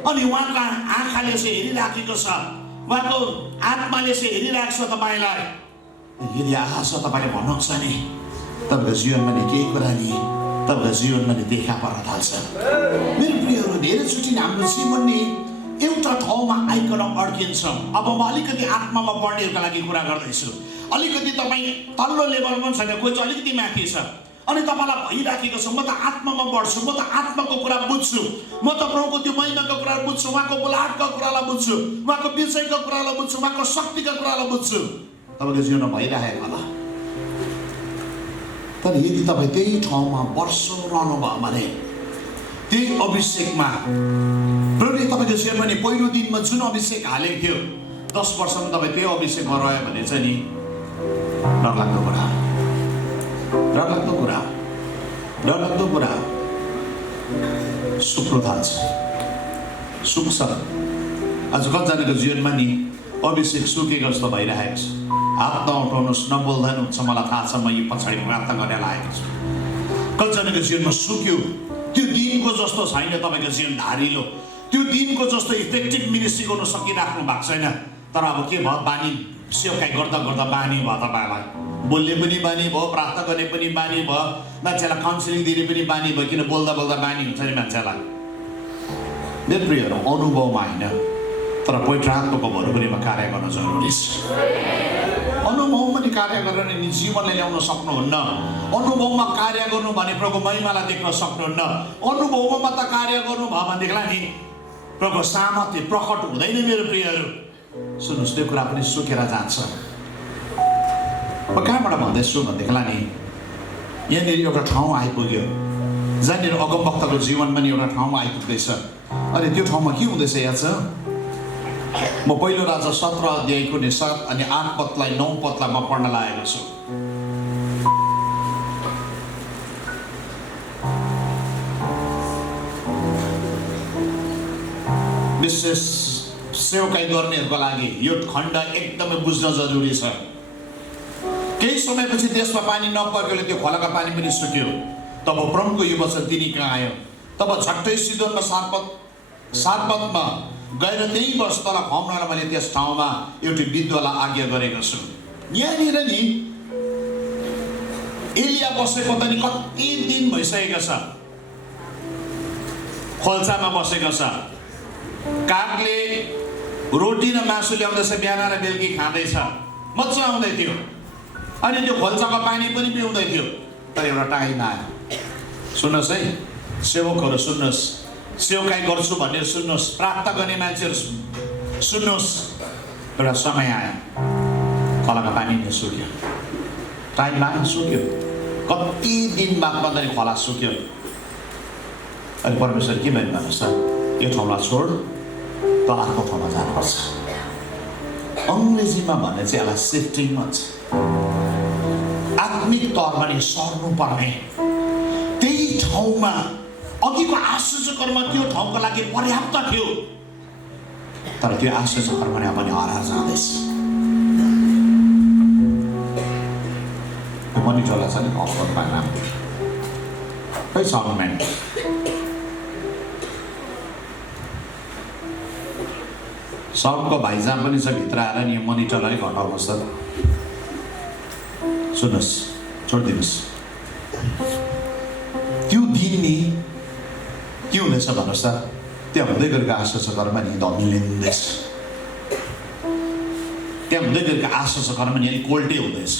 अनि उहाँको आँखाले चाहिँ हेरिराखेको छ, उहाँको आत्माले चाहिँ हेरिरहेको छ तपाईँलाई। यदि आशा तपाईँले भन्नुहुन्छ नि तपाईँको जीवनमा नि केही कुरा नि तपाईँको जीवनमा नि देखा पर्न थाल्छ। मेरो प्रियहरू धेरैचोटि हाम्रो जीवन नि एउटा ठाउँमा आइकन अड्किन्छौँ। अब म अलिकति आत्मामा पढ्नेहरूको लागि कुरा गर्दैछु। अलिकति तपाईँ तल्लो लेभलमा छैन, कोही चाहिँ अलिकति माथि छ, अनि तपाईँलाई भइराखेको छ म त आत्मामा बढ्छु, म त आत्माको कुरा बुझ्छु, म त प्रभुको त्यो महिमाको कुरा बुझ्छु, उहाँको बोलाहटको कुरालाई बुझ्छु, उहाँको विषयको कुरालाई बुझ्छु, उहाँको शक्तिको कुरालाई बुझ्छु। तपाईँको जीवनमा भइरहेको होला। तर यदि तपाईँ त्यही ठाउँमा वर्षौँ रहनुभयो भने त्यही अभिषेकमा प्रभुले तपाईँको जीवनमा नि पहिलो दिनमा जुन अभिषेक हालेको थियो 10 वर्षमा तपाईँ त्यही अभिषेकमा रह्यो भने चाहिँ नि डरलाग्दो कुरा, डरलाग्दो कुरा, डरलाग्दो कुरा सुक्नु थाल्छ, सुक्छ। आज कतिजनाको जीवनमा नि अभिषेक सुकेको जस्तो भइरहेको छ। हात नउठाउनुहोस्, नबोल्दैन हुन्छ, मलाई थाहा छ, म यो पछाडि प्रार्थना गर्न लागेको छु। कतिजनाको जीवनमा सुक्यो, त्यो दिनको जस्तो छैन तपाईँको जीवन धारिलो, त्यो दिनको जस्तो इफेक्टिभ मिनिस्ट्री गर्न सकिराख्नु भएको छैन। तर अब के भयो, बानी सेवकाई गर्दा गर्दा बानी भयो, तपाईँलाई बोल्ने पनि बानी भयो, प्रार्थना गर्ने पनि बानी भयो, मान्छेलाई काउन्सिलिङ दिने पनि बानी भयो, किन बोल्दा बोल्दा बानी हुन्छ नि मान्छेलाई। मेरो प्रियहरू अनुभवमा होइन, तर पवित्र आत्माको भरपुरीमा कार्य गर्न जरुरी छ। अनुभवमा नि कार्य गरेर नि जीवनले ल्याउन सक्नुहुन्न। अनुभवमा कार्य गर्नु भने प्रभुको महिमालाई देख्न सक्नुहुन्न। अनुभवमा मात्र कार्य गर्नुभयो भनेदेखिलाई नि प्रभुको सामर्थ्य प्रकट हुँदैन। मेरो प्रियहरू सुन्नुहोस्, त्यो कुरा पनि सुकेर जान्छ। म कहाँबाट भन्दैछु भनेदेखिलाई नि यहाँनिर एउटा ठाउँ आइपुग्यो जहाँनिर अगमवक्ताको जीवनमा नि एउटा ठाउँमा आइपुग्दैछ। अनि त्यो ठाउँमा के हुँदैछ यहाँ छ, म पहिलो राजा 17 अध्यायको 7 अनि 8 पदलाई 9 पदलाई म पढ्न लागेको छु। विशेष सेवकाई गर्नेहरूको लागि यो खण्ड एकदमै बुझ्न जरुरी छ। केही समयपछि देशमा पानी नपरेकोले त्यो खोलाका पानी पनि सुक्यो। तब प्रभुको यो वचन तिनी कहाँ आयो, तब झट्टै सिदोनमा सारपतमा गएर त्यही बस तल खम्न मैले त्यस ठाउँमा एउटी विधवालाई आज्ञा गरेको छु। यहाँनिर नि एलिया बसेको त नि कति दिन भइसकेको छ, खोल्सामा बसेको छ। कागले रोटी र मासु ल्याउँदैछ, बिहान र बेलुकी खाँदैछ, मजा आउँदै थियो। अनि त्यो खोल्साको पानी पनि पिउँदै थियो। तर एउटा टाइम आयो, सुन्नुहोस् है सेवकहरू, सुन्नुहोस्, सेवकाई गर्छु भनेर सुन्नुहोस्, प्रार्थना गर्ने मान्छेहरू सुन्नुहोस्, एउटा समय आयो खोलाको पानी नै सुक्यो। टाइम आयो, सुक्यो। कति दिन बाद मात्रै खोला सुक्यो। अनि परमेश्वर के भन्नुहुन्छ, यो ठाउँलाई छोड, त अर्को ठाउँमा जानुपर्छ। अङ्ग्रेजीमा भने चाहिँ यसलाई सिफ्टिङ भन्छ। आत्मिक तौरमा नि सर्नु पर्ने त्यही ठाउँमा अघिको आश्चर्यकर्म त्यो ठाउँको लागि पर्याप्त थियो। तर त्यो आश्चर्य कर्मले पनि हराएर जाँदैछ। त्यो पनि चला छ नि अफर नाम खै सर्मेन्ट सर्पको भाइ जहाँ पनि छ भित्र आएर नि यो मनिटरलाई घटाउनुहोस् त। सुन्नुहोस्, छोडिदिनुहोस्। त्यो दिन नि के हुँदैछ भन्नुहोस् त, त्यहाँ हुँदै गरेको आश्चर्य कर्म नि धमिलिँदैछ। त्यहाँ हुँदै गरेको आश्चर्य कर्म नि अलिक कोल्टे हुँदैछ।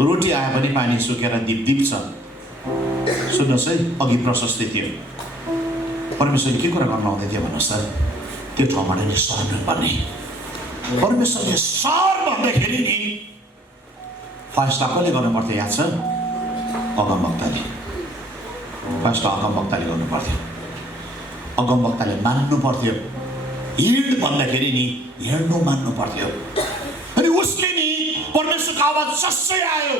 रोटी आए पनि पानी सुकेर दिप छ। सुन्नुहोस् है, अघि प्रशस्ति थियो, परमेश्वरले के कुरा गर्नु आउँदै थियो भन्नुहोस् त, त्यो ठाउँबाट नि सर्नु पर्ने। परमेश्वरले सर भन्दाखेरि नि फर्स्ट कसले गर्नु पर्थ्यो याद छ? अगमवक्ताले। फर्स्ट अगमवक्ताले गर्नु पर्थ्यो। अगमवक्ताले मान्नु पर्थ्यो। हिँड भन्दाखेरि नि हिँड्नु मान्नु पर्थ्यो। अनि उसले नि परमेश्वरको आवाज जसै आयो,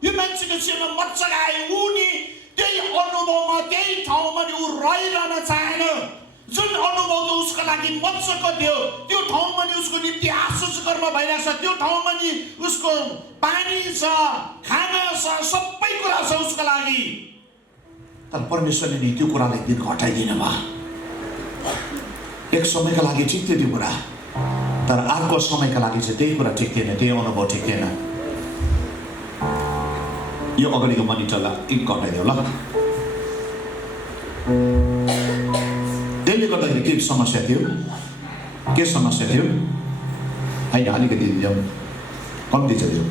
यो मान्छेको जीवनमा मच्चा आयो, ऊ नि त्यही अनुभवमा त्यही ठाउँमा नि ऊ रहिरहन चाहेन। जुन अनुभव त उसको लागि मच्चाको थियो, त्यो ठाउँमा नि उसको निम्ति आश्चर्य कर्म भइरहेछ। त्यो ठाउँमा नि उसको पानी छ, खाना छ, सबै कुरा छ उसको लागि। तर परमेश्वरले नि त्यो कुरालाई दिन घटाइदिनु भयो। एक समयका लागि ठिक थियो त्यो कुरा, तर अर्को समयका लागि चाहिँ त्यही कुरा ठिक थिएन, त्यही अनुभव ठिक थिएन। यो अगाडिको मनिटरलाई एक घटाइदियो ल। त्यसले गर्दाखेरि के समस्या थियो? के समस्या थियो? होइन, अलिकति कम्ती छ त्यो।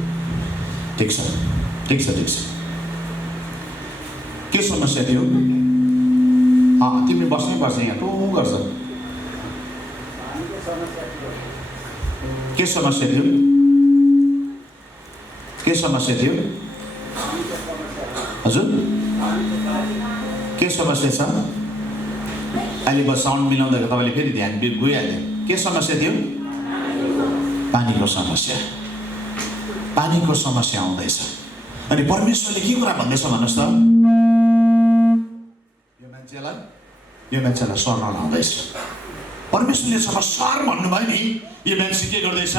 ठिक छ, ठिक छ, ठिक छ। के समस्या थियो? तिमी बस्नै पर्छ यहाँ, टो गर्छ। के समस्या थियो? के समस्या थियो? हजुर, के समस्या छ? अहिले बस साउन्ड मिलाउँदा तपाईँले फेरि ध्यान गइहाल्यो। के समस्या थियो? पानीको समस्या। पानीको समस्या आउँदैछ। अनि परमेश्वरले के कुरा भन्दैछ भन्नुहोस् त, यो मान्छेलाई सर्न लाउँदैछ। परमेश्वरले जब सर भन्नुभयो नि, यो मान्छे के गर्दैछ?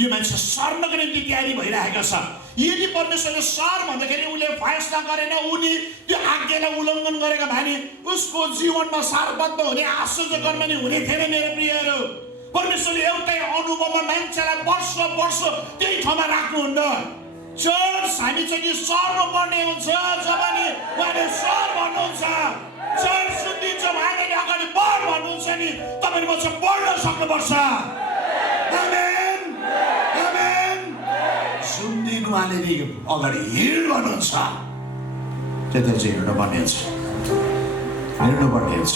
यो मान्छे सर्नको निम्ति तयारी भइरहेको छ। यदि परमेश्वरले सर भन्दाखेरि उसले फैसला गरेन, उनी त्यो आज्ञालाई उल्लङ्घन गरेका भए नि उसको जीवनमा सारबद्ध हुने आश्चर्य कर्म नि हुने थिएन। मेरो प्रियहरू, परमेश्वरले एउटै अनुभवमा मान्छेलाई वर्ष वर्ष त्यही ठाउँमा राख्नुहुन्न। चर्च हामी चाहिँ सर्नु पर्ने हुन्छ जब नि उहाँले सर भन्नुहुन्छ। चर्च सुनिन्छ, उहाँले अगाडि बढ भन्नुहुन्छ नि, तपाईँले म चाहिँ बढ्न सक्नुपर्छ। आमेन, आमेन। सुनिदिनु उहाँले नि अगाडि हिँड भन्नुहुन्छ, त्यता चाहिँ हिँड्नुपर्ने हुन्छ, हिँड्नुपर्ने हुन्छ,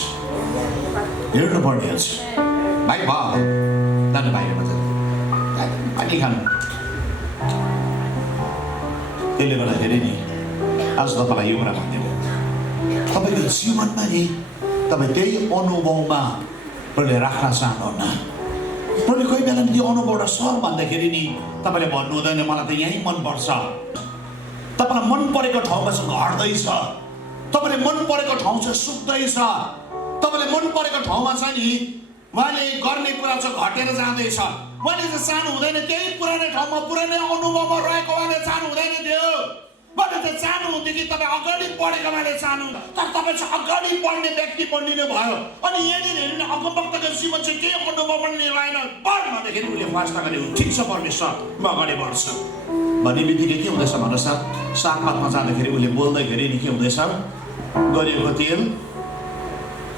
हिँड्नुपर्ने हुन्छ। भाइ भयो जानु बाहिरमा जानु, पानी खानु। त्यसले गर्दाखेरि नि आज तपाईँलाई यो कुरा भनिदिउँ, तपाईँको जीवनमा नि तपाईँ त्यही अनुभवमा प्रभुले राख्न चाहनुहुन्न। प्रभुले कोही बेला नि त्यो अनुभवबाट सर भन्दाखेरि नि तपाईँले भन्नु हुँदैन मलाई त यहीँ मनपर्छ। तपाईँलाई मन परेको ठाउँमा चाहिँ घट्दैछ, तपाईँले मन परेको ठाउँ चाहिँ सुक्दैछ, तपाईँले मन परेको ठाउँमा चाहिँ नि उहाँले गर्ने कुरा चाहिँ घटेर जाँदैछ। उहाँले चाहिँ चाहनु हुँदैन त्यही पुरानो ठाउँमा पुरानो अनुभवमा रहेको उहाँले चाहनु हुँदैन थियो। उहाँले चाहिँ चाहनुहुन्थ्यो कि तपाईँ अगाडि बढेको उहाँले चाहनु, तर तपाईँ चाहिँ अगाडि बढ्ने व्यक्ति बनिनु भयो। अनि यहाँनिर हेर्नु अगमवक्ताको जीवन चाहिँ केही अनुभव पनि रहेन। बढ भन्दाखेरि उसले फैसला गरे, ठिक छ परमेश्वर म अगाडि बढ्छु भन्ने बित्तिकै के हुँदैछ भन्नुहोस् त, सागपातमा जाँदाखेरि उसले बोल्दाखेरि नि के हुँदैछ, गरिएको तेल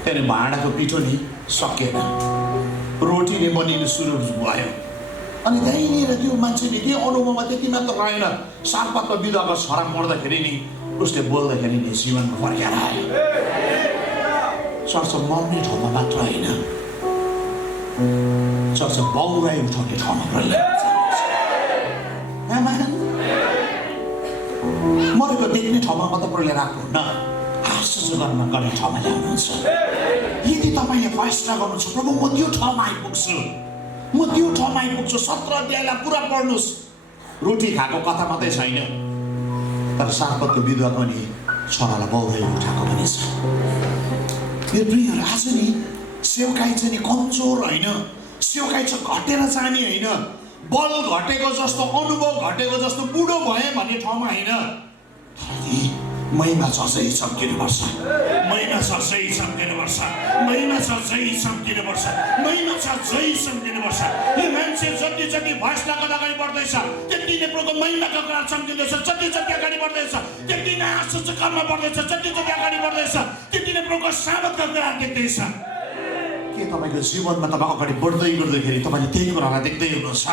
त्यहाँदेखि भाँडाको पिठो नि सकेन, रोटी नै बनिनु सुरु भयो। अनि त्यहीँनिर त्यो मान्छेले के अनुभवमा त्यति मात्र रहेन, सागपातको बिरुवाको छरा मर्दाखेरि नि उसले बोल्दाखेरि नि जीवनमा फर्केर आयो। चर्च मर्ने ठाउँमा मात्र होइन, चर्च बहुराई उठाउने ठाउँमा रह्यो। मरेको देख्ने ठाउँमा मात्र प्रभुले राख्नुहुन्न, आश्चर्य गर्ने ठाउँमा ल्याउनुहुन्छ। यदि तपाईँले फैसला गर्नुहुन्छ प्रभु म त्यो ठाउँमा आइपुग्छु, म त्यो ठाउँमा आइपुग्छु, 17 अध्यायलाई पुरा पढ्नुहोस्। रोटी खाएको कथा मात्रै छैन, तर सागपातको बिरुवाको नि छोरालाई बहुराई उठाएको पनि छ। मेरो प्रियहरू, आज नि सेवकाई चाहिँ नि कमजोर होइन, सेवकाई चाहिँ घटेर जाने होइन, बल घटेको जस्तो, अनुभव घटेको जस्तो बुढो भए भन्ने ठाउँमा होइन। महिमा चर्चै चम्किनुपर्छ, महिमा चर्चै चम्किनुपर्छ, महिमा चर्चै चम्किनुपर्छ, महिमा चर्चै चम्किनुपर्छ। यो मान्छे जति जति भएस लगाएर अगाडि बढ्दैछ त्यति नै प्रभुको महिमाको कुरा चम्किँदैछ। जति जति अगाडि बढ्दैछ त्यति नै आश्चर्य कर्म बढ्दैछ। जति जति अगाडि बढ्दैछ त्यति नै प्रभुको सामर्थ्यको कुरा देख्दैछ। के तपाईँको जीवनमा तपाईँ अगाडि बढ्दै गर्दाखेरि तपाईँले त्यही कुरालाई देख्दै हुनुहुन्छ?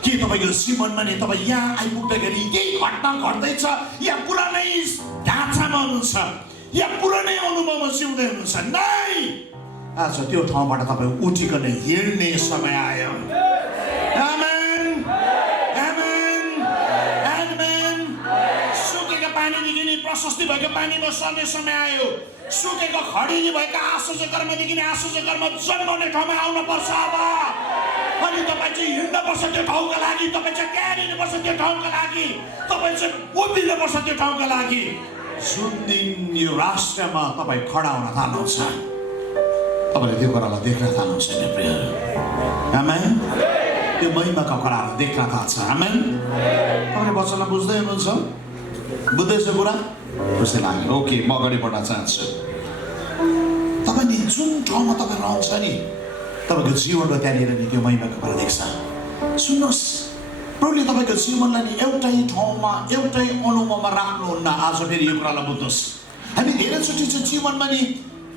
के तपाईँको जीवनमा नि तपाईँ यहाँ आइपुग्दाखेरि यही घटना घट्दैछ या पुरानै ढाँचामा हुनुहुन्छ या पुरानै अनुभवमा जिउँदै हुनुहुन्छ? नै, आज त्यो ठाउँबाट तपाईँ उठिकन हिँड्ने समय आयो। आमेन, आमेन, आमेन। सुकेको पानीदेखि नि प्रशस्ति भएको पानीमा सर्ने समय आयो। सुकेको खडेरी भएका आश्चर्य कर्मदेखि आश्चर्य कर्म जन्माउने ठाउँमा आउन पर्छ अब। अनि तपाईँ चाहिँ हिँड्नुपर्छ त्यो ठाउँका लागि, तपाईँ चाहिँ तयार हिँड्नुपर्छ त्यो ठाउँका लागि, तपाईँ चाहिँ उभिनुपर्छ त्यो ठाउँका लागि। जुन दिन यो राष्ट्रमा तपाईँ खडा हुन थाल्नुहुन्छ तपाईँले त्यो कुरालाई देख्न थाल्नुहुन्छ नि प्रियहरू। आमेन। त्यो महिमाका कुराहरू देख्न थाल्छ। आमेन। तपाईँले वचनलाई बुझ्दै हुनुहुन्छ? बुझ्दैछ कुरा? खुसी लाग्यो। ओके, म अगाडि बढ्न चाहन्छु। तपाईँले जुन ठाउँमा तपाईँ रहन्छ नि तपाईँको जीवनमा त्यहाँनिर नि त्यो महिमाको कुरा देख्छ। सुन्नुहोस्, प्रभुले तपाईँको जीवनलाई नि एउटै ठाउँमा एउटै अनुभवमा राख्नुहुन्न। आज फेरि यो कुरालाई बुझ्नुहोस्। हामी धेरैचोटि चाहिँ जीवनमा नि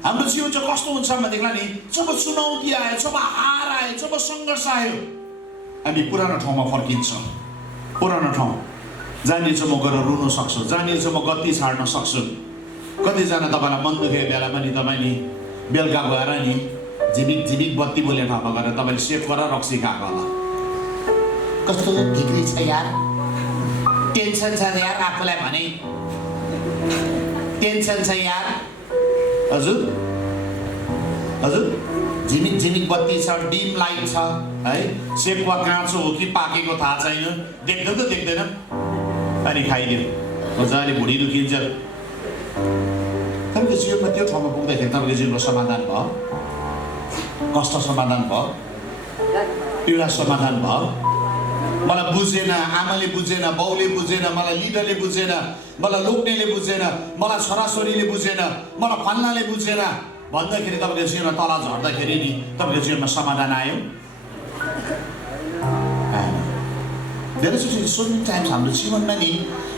हाम्रो जीवन चाहिँ कस्तो हुन्छ भनेदेखिलाई नि जब चुनौती आयो, जब हार आयो, जब सङ्घर्ष आयो हामी पुरानो ठाउँमा फर्किन्छौँ। पुरानो ठाउँ जहाँनिर चाहिँ म गएर रुन सक्छु, जहाँनिर चाहिँ म गति छाड्न सक्छु। कतिजना तपाईँलाई मन दुखेको बेलामा नि तपाईँ नि बेलुका गएर नि झिबिक झिबिक बत्ती बोल्ने ठाउँमा गएर तपाईँले सेभ गरेर रक्सी खाएको होला। कस्तो ढिक्री छ यार, टेन्सन छ यार, आफूलाई भने टेन्सन छ यार। हजुर हजुर, झिमिक झिमिक बत्ती छ, डिम लाइट छ है, सेकुवा काँचो हो कि पाकेको थाहा छैन, देख्दैन त देख्दैन, अनि खाइदियो मजाले भुँडी दुखिन्छ। तपाईँको जीवनमा त्यो ठाउँमा पुग्दाखेरि तपाईँको जीवनमा समाधान भयो, कष्ट समाधान भयो, पीडा समाधान भयो। मलाई बुझेन, आमाले बुझेन, बाउले बुझेन, मलाई लिडरले बुझेन, मलाई लोग्नेले बुझेन, मलाई छोराछोरीले बुझेन, मलाई फल्नाले बुझेन भन्दाखेरि तपाईँको जीवनमा तल झर्दाखेरि नि तपाईँको जीवनमा समाधान आयो। धेरैचोटि सो मेनी टाइम्स हाम्रो जीवनमा नि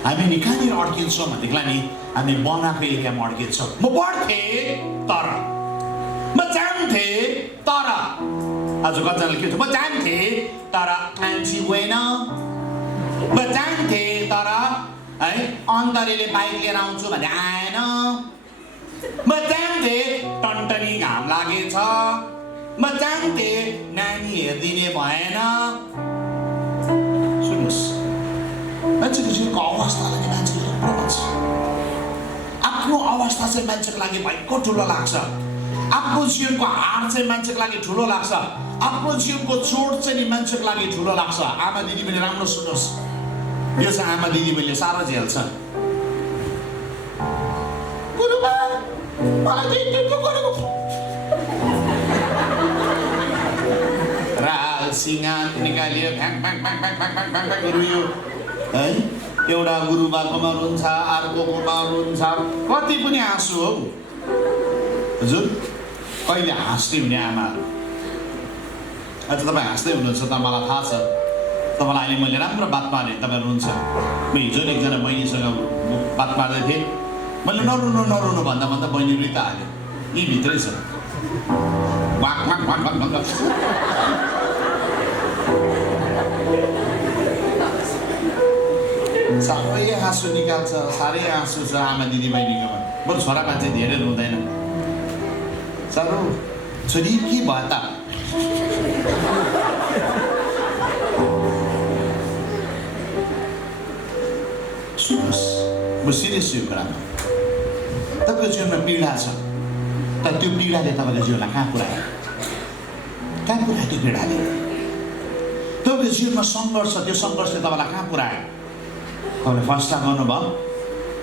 हामी नि कहाँनिर अड्किन्छौँ भनेदेखिलाई नि हामी बनाएको एरियामा अड्किन्छौँ। म बढ्थेँ तर, म जान्थेँ तर, आज कतिजनाले के हुन्छ, म जान्थेँ तर मान्छे गएन, म जान्थेँ तर है अन्तरीले बाइक लिएर आउँछु भने आएन, म जान्थेँ टन्टनी घाम लागेछ, म जान्थेँ नानी हेरिदिने भएन। सुन्नुहोस्, मान्छेको जीवनको अवस्थालाई मान्छेले ठुलो मान्छ। आफ्नो अवस्था चाहिँ मान्छेको लागि भयङ्कर ठुलो लाग्छ। आफ्नो जीवनको हार चाहिँ मान्छेको लागि ठुलो लाग्छ। आफ्नो जीवनको चोट चाहिँ नि मान्छेको लागि ठुलो लाग्छ। आमा दिदीबहिनी राम्रो सुन्नुहोस्, यो चाहिँ आमा दिदीबहिनीले साह्रो झेल्छ। गुरुबा मलाई त्यो गरेको राल सिंगान निकालियो, फ्याङ फ्याङ फ्याङ फ्याङ फ्याङ फ्याङ फ्याङ फ्याङ रुयो है। एउटा गुरुबाकोमा रुन्छ, अर्कोकोमा रुन्छ, कति पनि हाँसु हो। हजुर कहिले हाँस्ने हुने आमाहरू? आज तपाईँ हाँस्दै हुनुहुन्छ त मलाई थाहा छ। तपाईँलाई अहिले मैले राम्रो बात मारेँ, तपाईँ रुन्छ। म हिजो एकजना बहिनीसँग बात मार्दै थिएँ, मैले नरुनु नरुनु भन्दा भन्दा बहिनी रुइता हाल्यो। यी भित्रै छ walk walk walk walk walk. सबै हाँसु निकाल्छ, साह्रै हाँसु छ आमा दिदी बहिनीकोमा। बरु छोरा मान्छे धेरै रुँदैन। साह्रो छोरी के भयो त? सुन्नुहोस्, म सिरियस छु यो कुरामा। तपाईँको जीवनमा पीडा छ, तर त्यो पीडाले तपाईँको जीवनलाई कहाँ पुऱ्यायो? कहाँ पुऱ्यायो त्यो पीडाले? तपाईँको जीवनमा सङ्घर्ष, त्यो सङ्घर्षले तपाईँलाई कहाँ पुऱ्यायो? तपाईँले फैसला गर्नुभयो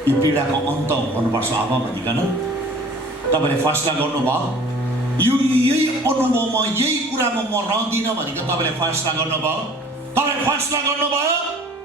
यो पीडाको अन्त हुनुपर्छ अब भनिकन। तपाईँले फैसला गर्नुभयो यही अनुभवमा यही कुरामा म रहदिनँ भनेको तपाईँले फैसला गर्नुभयो। तपाईँ फैसला गर्नुभयो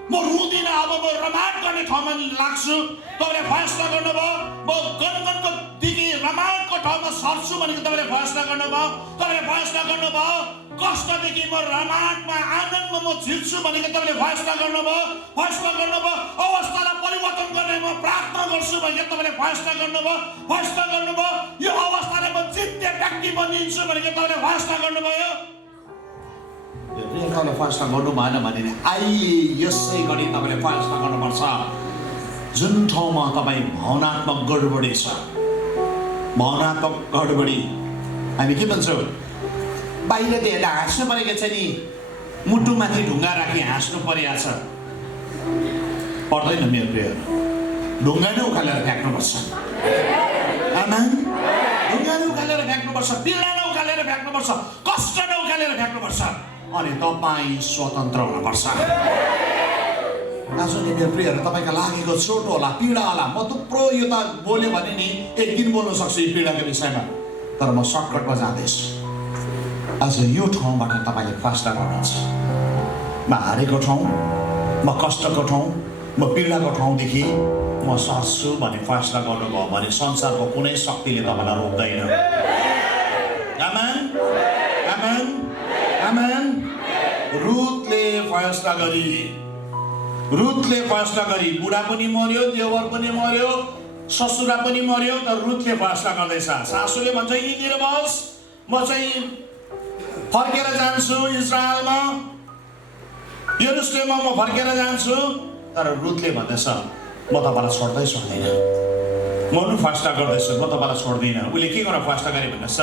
म रुँदिनँ, अब म रमाट गर्ने ठाउँमा लाग्छु। तपाईँले फैसला गर्नुभयो म गनगनको दिगी रमाटको ठाउँमा सर्छु भनेको तपाईँले फैसला गर्नुभयो। तपाईँले फैसला गर्नुभयो कष्टदेखि म रमाटमा आनन्दमा म झिल्छु भनेको तपाईँले फैसला गर्नुभयो। फैसला गर्नुभयो अवस्थालाई परिवर्तन गर्ने म प्रार्थना गर्छु भनेको तपाईँले फैसला गर्नुभयो। फैसला गर्नुभयो यो अवस्थालाई म जित्ने व्यक्ति बनिन्छु भनेको तपाईँले फैसला गर्नुभयो। तपाईँले फैसला गर्नु भएन भने अहिले यसै गरी तपाईँले फैसला गर्नुपर्छ। जुन ठाउँमा तपाईँ भावनात्मक गडबडी छ, भावनात्मक गडबडी, हामी के भन्छौँ, बाहिर त हेर्दा हाँस्नु परेको छ नि, मुटुमाथि ढुङ्गा राखी हाँस्नु परिरहेछ। पर्दैन मेरो प्रियहरू, ढुङ्गा नै उखालेर फ्याँक्नुपर्छ। आमा, ढुङ्गा नै उखालेर फ्याँक्नुपर्छ, पीडा नै उखालेर फ्याँक्नुपर्छ, कष्ट नै उखालेर फ्याँक्नुपर्छ, अनि तपाईँ स्वतन्त्र हुनुपर्छ। आज नि मेरो प्रियहरू, तपाईँको लागेको चोट होला, पीडा होला, म थुप्रो यो त बोल्यो भने नि एक दिन बोल्न सक्छु यो पीडाको विषयमा, तर म सर्टकटमा जाँदैछु। आज यो ठाउँबाट तपाईँले फैसला गर्नुहुन्छ। म हारेको ठाउँ, म कष्टको ठाउँ, म पीडाको ठाउँदेखि म सर्छु भन्ने फैसला गर्नुभयो भने संसारको कुनै शक्तिले तपाईँलाई रोक्दैन। आमेन, आमेन, आमेन। रुथले फैसला गरी, रुथले फैसला गरी, बुढा पनि मर्यो, देवर पनि मर्यो, ससुरा पनि मर्यो, तर रुथले फैसला गर्दैछ। सासूले भन्छ यहीँनिर बस, म चाहिँ फर्केर जान्छु इजरायलमा, यरुशलेममा म फर्केर जान्छु। तर रुथले भन्दैछ म तपाईँलाई छोड्दै छोड्दिनँ, म पनि फैसला गर्दैछु, म तपाईँलाई छोड्दिनँ। उसले के गरेर फैसला गरे भन्नुहोस् त,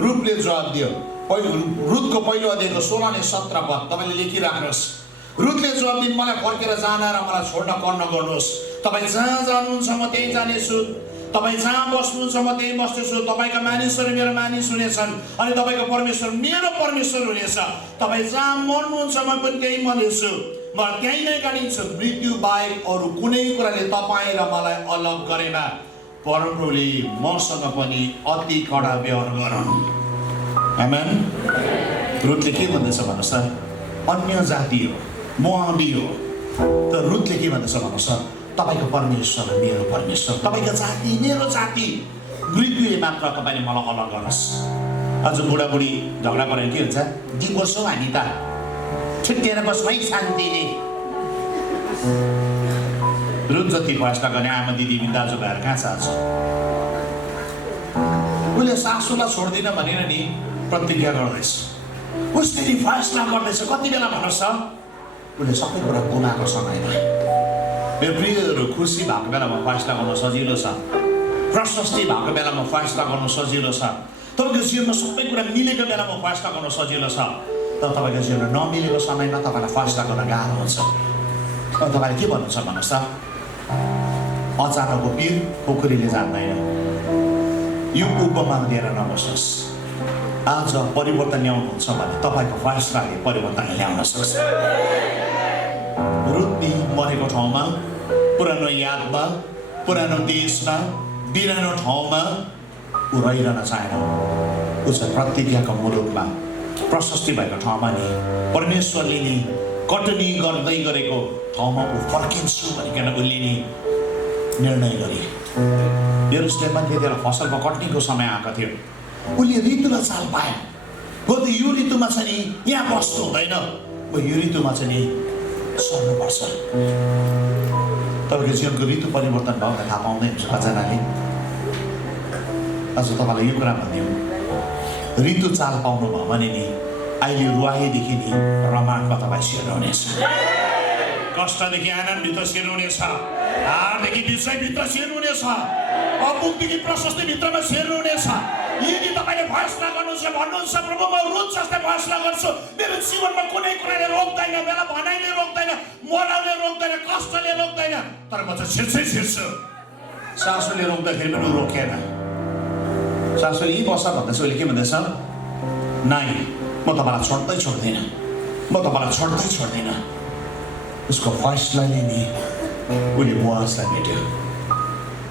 रुथले जवाब दियो। रुथको पहिलो अध्यायको 16 अनि 17 पद तपाईँले लेखिराख्नुहोस्। रुथले जवाब दिनु, मलाई फर्केर जान र मलाई छोड्न कर नगर्नुहोस्। तपाईँ जहाँ जानुहुन्छ म त्यहीँ जानेछु, तपाईँ जहाँ बस्नुहुन्छ म त्यहीँ बस्नेछु। तपाईँका मानिसहरू मेरो मानिस हुनेछन् अनि तपाईँको परमेश्वर मेरो परमेश्वर हुनेछ। तपाईँ जहाँ मर्नुहुन्छ म पनि त्यहीँ मर्नेछु, म त्यहीँ नै गाडिन्छु। मृत्यु बाहेक अरू कुनै कुराले तपाईँ र मलाई अलग गरेन। परमप्रभुले मसँग पनि अति कडा व्यवहार गरौँ। आमेन। रुथले के भन्दैछ भन्नुहोस् त, अन्य जाति हो, मोआबी हो, तर रुथले के भन्दैछ भन्नुहोस् त, तपाईँको परमेश्वर मेरो परमेश्वर, तपाईँको जाति मेरो जाति, मृत्युले मात्र तपाईँले मलाई अलग गर्नुहोस्। आज बुढाबुढी झगडा गरेर के हुन्छ, डिभोर्स हो हामी त, छुट्टिएर बस्नु है शान्तिले। रुथ जति फैसला गर्ने आमा दिदी दाजुभाइहरू कहाँ छ आज? उसले सासूलाई छोड्दिन भनेर नि प्रतिज्ञा गर्दैछ, उसले फैसला गर्दैछ। कति बेला भन्नुहोस् त, उसले सबै कुरा गुमाएको समयमा। मेरो प्रियहरू, खुसी भएको बेलामा फैसला गर्न सजिलो छ, प्रशस्ति भएको बेलामा फैसला गर्न सजिलो छ, तपाईँको जीवनमा सबै कुरा मिलेको बेलामा फैसला गर्न सजिलो छ, तर तपाईँको जीवनमा नमिलेको समयमा तपाईँलाई फैसला गर्न गाह्रो हुन्छ। तपाईँले के भन्नुहुन्छ भन्नुहोस् त, अचानकको पिर पोखरीले जान्दैन। यो उपमा दिएर नबस्नुहोस्। आज परिवर्तन ल्याउनुहुन्छ भने तपाईँको फैसलाले परिवर्तन ल्याउन सक्छ। रुथले मरेको ठाउँमा, पुरानो यादमा, पुरानो देशमा, बिरानो ठाउँमा ऊ रहिरहन चाहेन। ऊ चाहिँ प्रतिज्ञाको मुलुकमा, प्रशस्ति भएको ठाउँमा नि, परमेश्वरले नि कटनी गर्दै गरेको ठाउँमा ऊ फर्किन्छु भनिकन उसले नि निर्णय गरे। यरुशलेममा त्यतिबेला फसलको कटनीको समय आएको थियो। उसले ऋतु र चाल पायो, हो त यो ऋतुमा चाहिँ नि यहाँ बस्नु हुँदैन, हो यो ऋतुमा चाहिँ नि सर्नुपर्छ। तपाईँको जीवनको ऋतु परिवर्तन भयो भने थाहा पाउँदै हुन्छ कजनाले। आज तपाईँलाई यो कुरा भनिदिउँ, ऋतु चाल पाउनुभयो भने नि अहिले रुवाहीदेखि नि रमाटमा तपाईँ सिर्नुहुनेछ, कष्टदेखि आनन्दभित्र सिर्नुहुनेछ, हारदेखि विजयभित्र सिर्नुहुनेछ, अपुगदेखि प्रशस्तिभित्रमा सिर्नुहुनेछ। यदि तपाईँले फैसला गर्नुहुन्छ, भन्नुहुन्छ प्रभु म रुथ जस्तै फैसला गर्छु, मेरो जीवनमा कुनै कुराले रोक्दैन, मेरा भनाइले रोक्दैन, मराउले रोक्दैन, कष्टले रोक्दैन, तर म चाहिँ छिर्छै छिर्छु। सासूले रोक्दाखेरि पनि रोकेन। सासूले यही बस्छ भन्दैछ, उसले के भन्दैछ, नाइ म तपाईँलाई छोड्दै छोड्दिनँ, म तपाईँलाई छोड्दै छोड्दिनँ। उसको फैसलाले नि उसले बोआजलाई भेट्यो,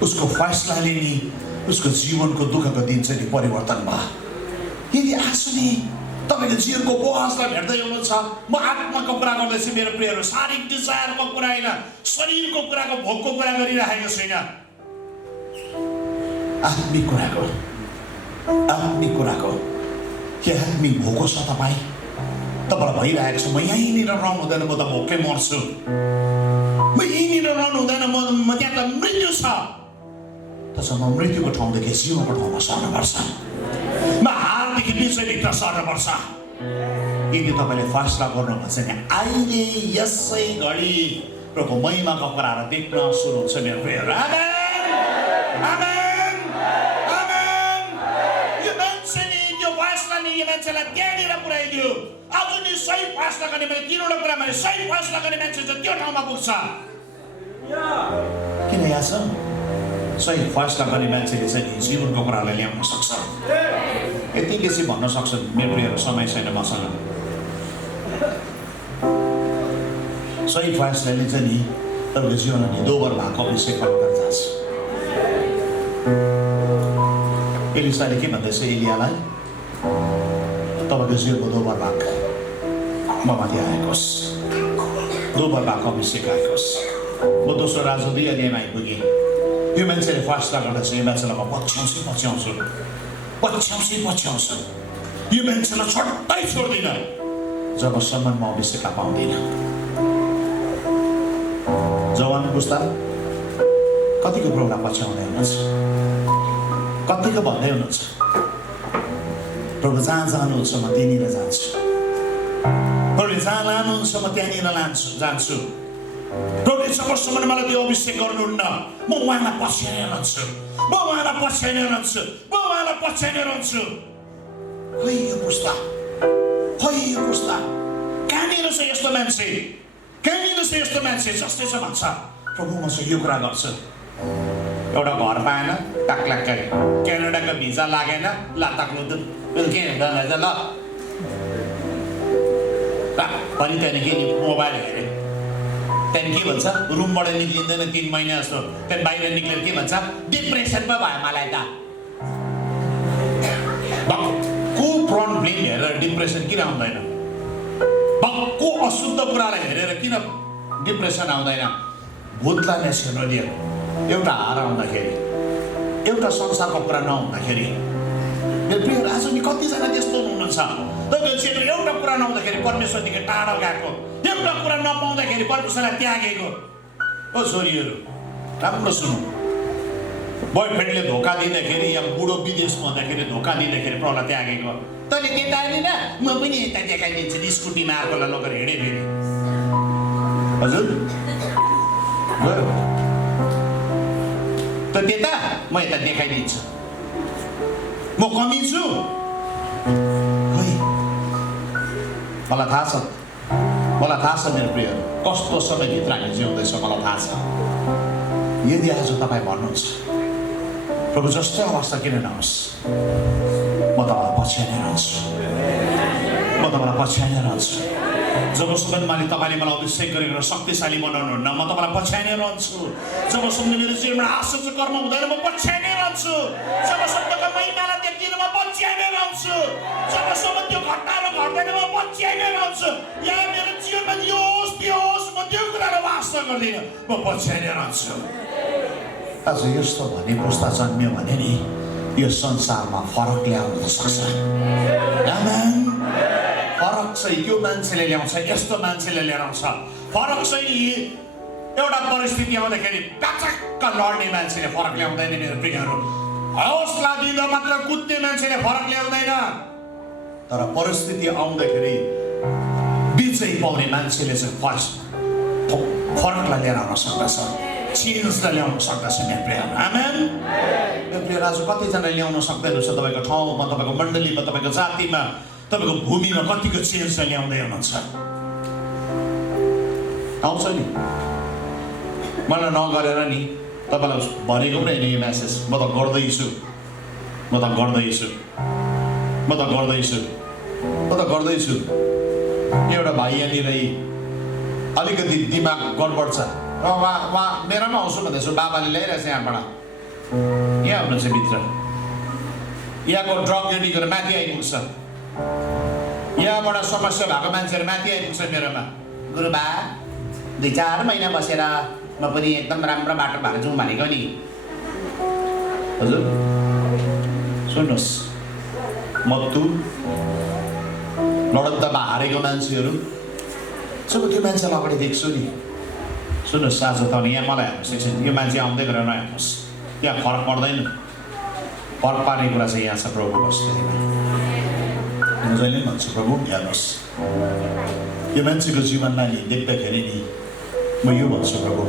उसको फैसलाले नि उसको जीवनको दुःखको दिन चाहिँ परिवर्तन भयो। यदि आज नि तपाईको जीवनको बोहसलाई भेट्दै हुनुहुन्छ, म आत्माको कुरा गर्दैछु मेरो प्रियहरू, शारीरिक डिजायरको कुरा होइन, शरीरको कुराको भोकको कुरा गरिरहेको छैन, आत्मिक कुराको के आत्मिक भोको छ तपाईँलाई भइरहेको छ। म यहीँनिर रहनु हुँदैन, म त भोकै मर्छु, म यहीँनिर रहनु हुँदैन, म त्यहाँ त मृत्यु छ। त्यसो म मृत्युको ठाउँदेखि जीवनको ठाउँमा सर्नुपर्छ, म हारदेखि विजयभित्र सर्नुपर्छ। यदि तपाईँले फैसला गर्नुभएको छ भने अहिले यसै घडी प्रभु महिमाको कुराहरू देख्न सुरु हुन्छ मेरो प्रियहरू। आमेन, आमेन, आमेन। यो मान्छेले त्यो फैसलाले यो मान्छेलाई त्यहाँनिर पुर्याइदियो। आज नि सही फैसला गर्ने मैले तीनवटा कुरा मैले सही फैसला गर्ने मान्छे चाहिँ त्यो ठाउँमा पुग्छ। किन यहाँ छ? सही फैसला गर्ने मान्छेले चाहिँ जीवनको कुरालाई ल्याउन सक्छ। यति बेसी भन्न सक्छ मेरो प्रियहरू, समय छैन मसँग। सही फैसलाले चाहिँ नि तपाईँको जीवनमा दोबर भएको अभिषेक गर्न जान्छ। एलिसाले के भन्दैछ एलियालाई? तपाईँको जीवनको दोबर भाग ममाथि आएकोस्, दोबर भएको अभिषेक आएकोस्। म दोस्रो राजा 2 अध्यायमा आइपुगेँ। यो मान्छेले फैसला गर्दैछ, यो मान्छेलाई म पछ्याउँछु, यो मान्छेलाई छट्टै छोड्दिनँ जबसम्म म अभिषेकलाई पाउँदिनँ। जवान पुस्ता कतिको प्रभुलाई पछ्याउँदै हुनुहुन्छ, कतिको भन्दै हुनुहुन्छ प्रभु जहाँ जानुहुन्छ म त्यहीँनिर जान्छु, प्रभुले जहाँ लानुहुन्छ म त्यहाँनिर जान्छु। प्रभुले जबसम्म मलाई त्यो अभिषेक गर्नुहुन्न म उहाँलाई पछ्याइ नै रहन्छु। खै यो पुस्ता कहाँनिर छ यस्तो मान्छे जस्तै छ भन्छ प्रभु मसँग यो कुरा गर्छ। एउटा घर पाएन, टाक्लाक्कै क्यानाडाको भिजा लागेन, ल ताक्नु त के हुँदैन ल पनि त्यहाँदेखि मोबाइल हेरेँ, त्यहाँदेखि के भन्छ रुमबाट निक्लिँदैन 3 महिना जस्तो, त्यहाँदेखि बाहिर निक्लेर के भन्छ डिप्रेसनमा भयो मलाई त। भक्कु फ्रन्ट फिल्म हेरेर डिप्रेसन किन आउँदैन? भक्कु अशुद्ध कुरालाई हेरेर किन डिप्रेसन आउँदैन? भूतलाई नछेर्नु दियो, एउटा हार आउँदाखेरि, एउटा संसारको कुरा नहुँदाखेरि। मेरो प्रियहरू, आज नि कतिजना त्यस्तो हुनुहुन्छ, तपाईँको जीवनमा एउटा कुरा नहुँदाखेरि परमेश्वरदेखि टाढा गएको, एउटा कुरा नपाउँदाखेरि परमेश्वरलाई त्यागेको। ओ छोरीहरू राम्रो सुन्नु, बोयफ्रेन्डले धोका दिँदाखेरि या बुढो विदेशमा हुँदाखेरि धोका दिँदाखेरि प्रभुलाई त्यागेको। तैँले त्यता आएन, म पनि यता देखाइदिन्छु नि, स्कुटीमा अर्कोलाई लगेर हिँडेँ फेरि। हजुर गयो त त्यता, म यता देखाइदिन्छु, म कमी छु। खै मलाई थाहा छ मेरो प्रियहरू, कस्तो समयभित्र हामी जिउँदैछ मलाई थाहा छ। यदि आज तपाईँ भन्नुहुन्छ प्रभु जस्तो अवस्था किन नहोस्, म तपाईँलाई पछ्याइ नै रहन्छु। जबसम्म तपाईँले मलाई अभिषेक गरेर शक्तिशाली बनाउनुहुन्न म तपाईँलाई पछ्याइ नै रहन्छु। जबसम्म मेरो जीवनमा आश्चर्य कर्म हुँदैन म पछ्याइ नै रहन्छु। जबसम्म महिमालाई देख्दिनँ म पछ्याइ नै रहन्छु। जबसम्म त्यो घटनाहरू घट्दैन म पछ्याइ नै रहन्छु। यहाँ मेरो जीवनमा यो होस् म त्यो कुरालाई वास्ता गर्दिनँ, म पछ्याइ नै रहन्छु। आज यस्तो भने पुस्ता जन्मियो भने नि यो संसारमा फरक ल्याउन सक्छ। आमेन। फरक चाहिँ यो मान्छेले ल्याउँछ, यस्तो मान्छेले ल्याउँछ। फरक चाहिँ एउटा परिस्थिति आउँदाखेरि काचक्क लड्ने मान्छेले फरक ल्याउँदैन मेरो प्रियहरू। हौसला दिँदा मात्र कुद्ने मान्छेले फरक ल्याउँदैन, तर परिस्थिति आउँदाखेरि विजय पाउने मान्छेले चाहिँ फरकलाई लिएर आउन सक्दछ, चेन्जलाई ल्याउन सक्दछ मेरो प्रियहरू। आमेन। मेरो प्रियहरू, आज कतिजना ल्याउन सक्दैन रहेछ तपाईँको ठाउँमा, तपाईँको मण्डलीमा, तपाईँको जातिमा, तपाईँको भूमिमा कतिको चेन्जलाई ल्याउँदै हुनुहुन्छ? आउँछ नि, मलाई नगरेर नि तपाईँलाई भनेको पनि होइन यो म्यासेज, म त गर्दैछु। एउटा भाइ यहाँनिर अलिकति दिमाग गडबड छ, उहाँ मेरोमा आउँछु भन्दैछु, बाबाले ल्याइरहेछ यहाँबाट, यहाँ हुनुहुन्छ भित्र। यहाँको ड्रग एडिक्टहरू माथि आइपुग्छ, यहाँबाट समस्या भएको मान्छेहरू माथि आइपुग्छ मेरोमा। गुरुबा 2-4 महिना बसेर म पनि एकदम राम्रो बाटो भएर जाउँ भनेको नि। हजुर सुन्नुहोस्, मत्तु लडकमा हारेको मान्छेहरू जब त्यो मान्छेलाई अगाडि देख्छु नि, सुन्नुहोस् आज त यहाँ मलाई हेर्नुहोस् एकछिन, यो मान्छे आउँदै गरेर नहेर्नुहोस्, त्यहाँ फरक पर्दैन। फरक पार्ने कुरा चाहिँ यहाँ छ प्रभुको स्थितिमा। म जहिले पनि भन्छु प्रभु हेर्नुहोस्, यो मान्छेको जीवनलाई नि देख्दाखेरि नि म यो भन्छु प्रभु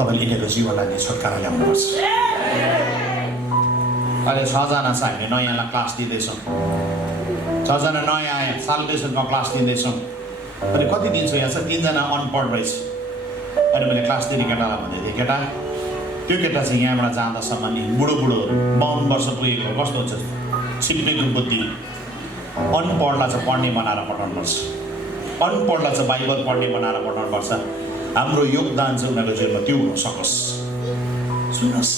तपाईँले यिनीहरूको जीवनलाई नि छुटकारा ल्याउनुपर्छ। अहिले 6 जना छ, हामीले नयाँलाई क्लास दिँदैछौँ। 6 जना नयाँ आयो, साल्भेसनको क्लास दिँदैछौँ। अनि कति दिन्छु यहाँ छ, 3 जना अनपढ रहेछ। अनि मैले क्लास दिने केटालाई भन्दै थिएँ, केटा त्यो केटा चाहिँ यहाँबाट जाँदासम्म नि बुढो 52 वर्ष पुगेको कस्तो हुन्छ, छिप्पेको बुद्धि। अनपढलाई चाहिँ पढ्ने बनाएर पठाउनुपर्छ, अनपढलाई चाहिँ बाइबल पढ्ने बनाएर पठाउनुपर्छ। हाम्रो योगदान चाहिँ उनीहरूको जीवनमा त्यो हुन सकोस्। सुन्नुहोस्,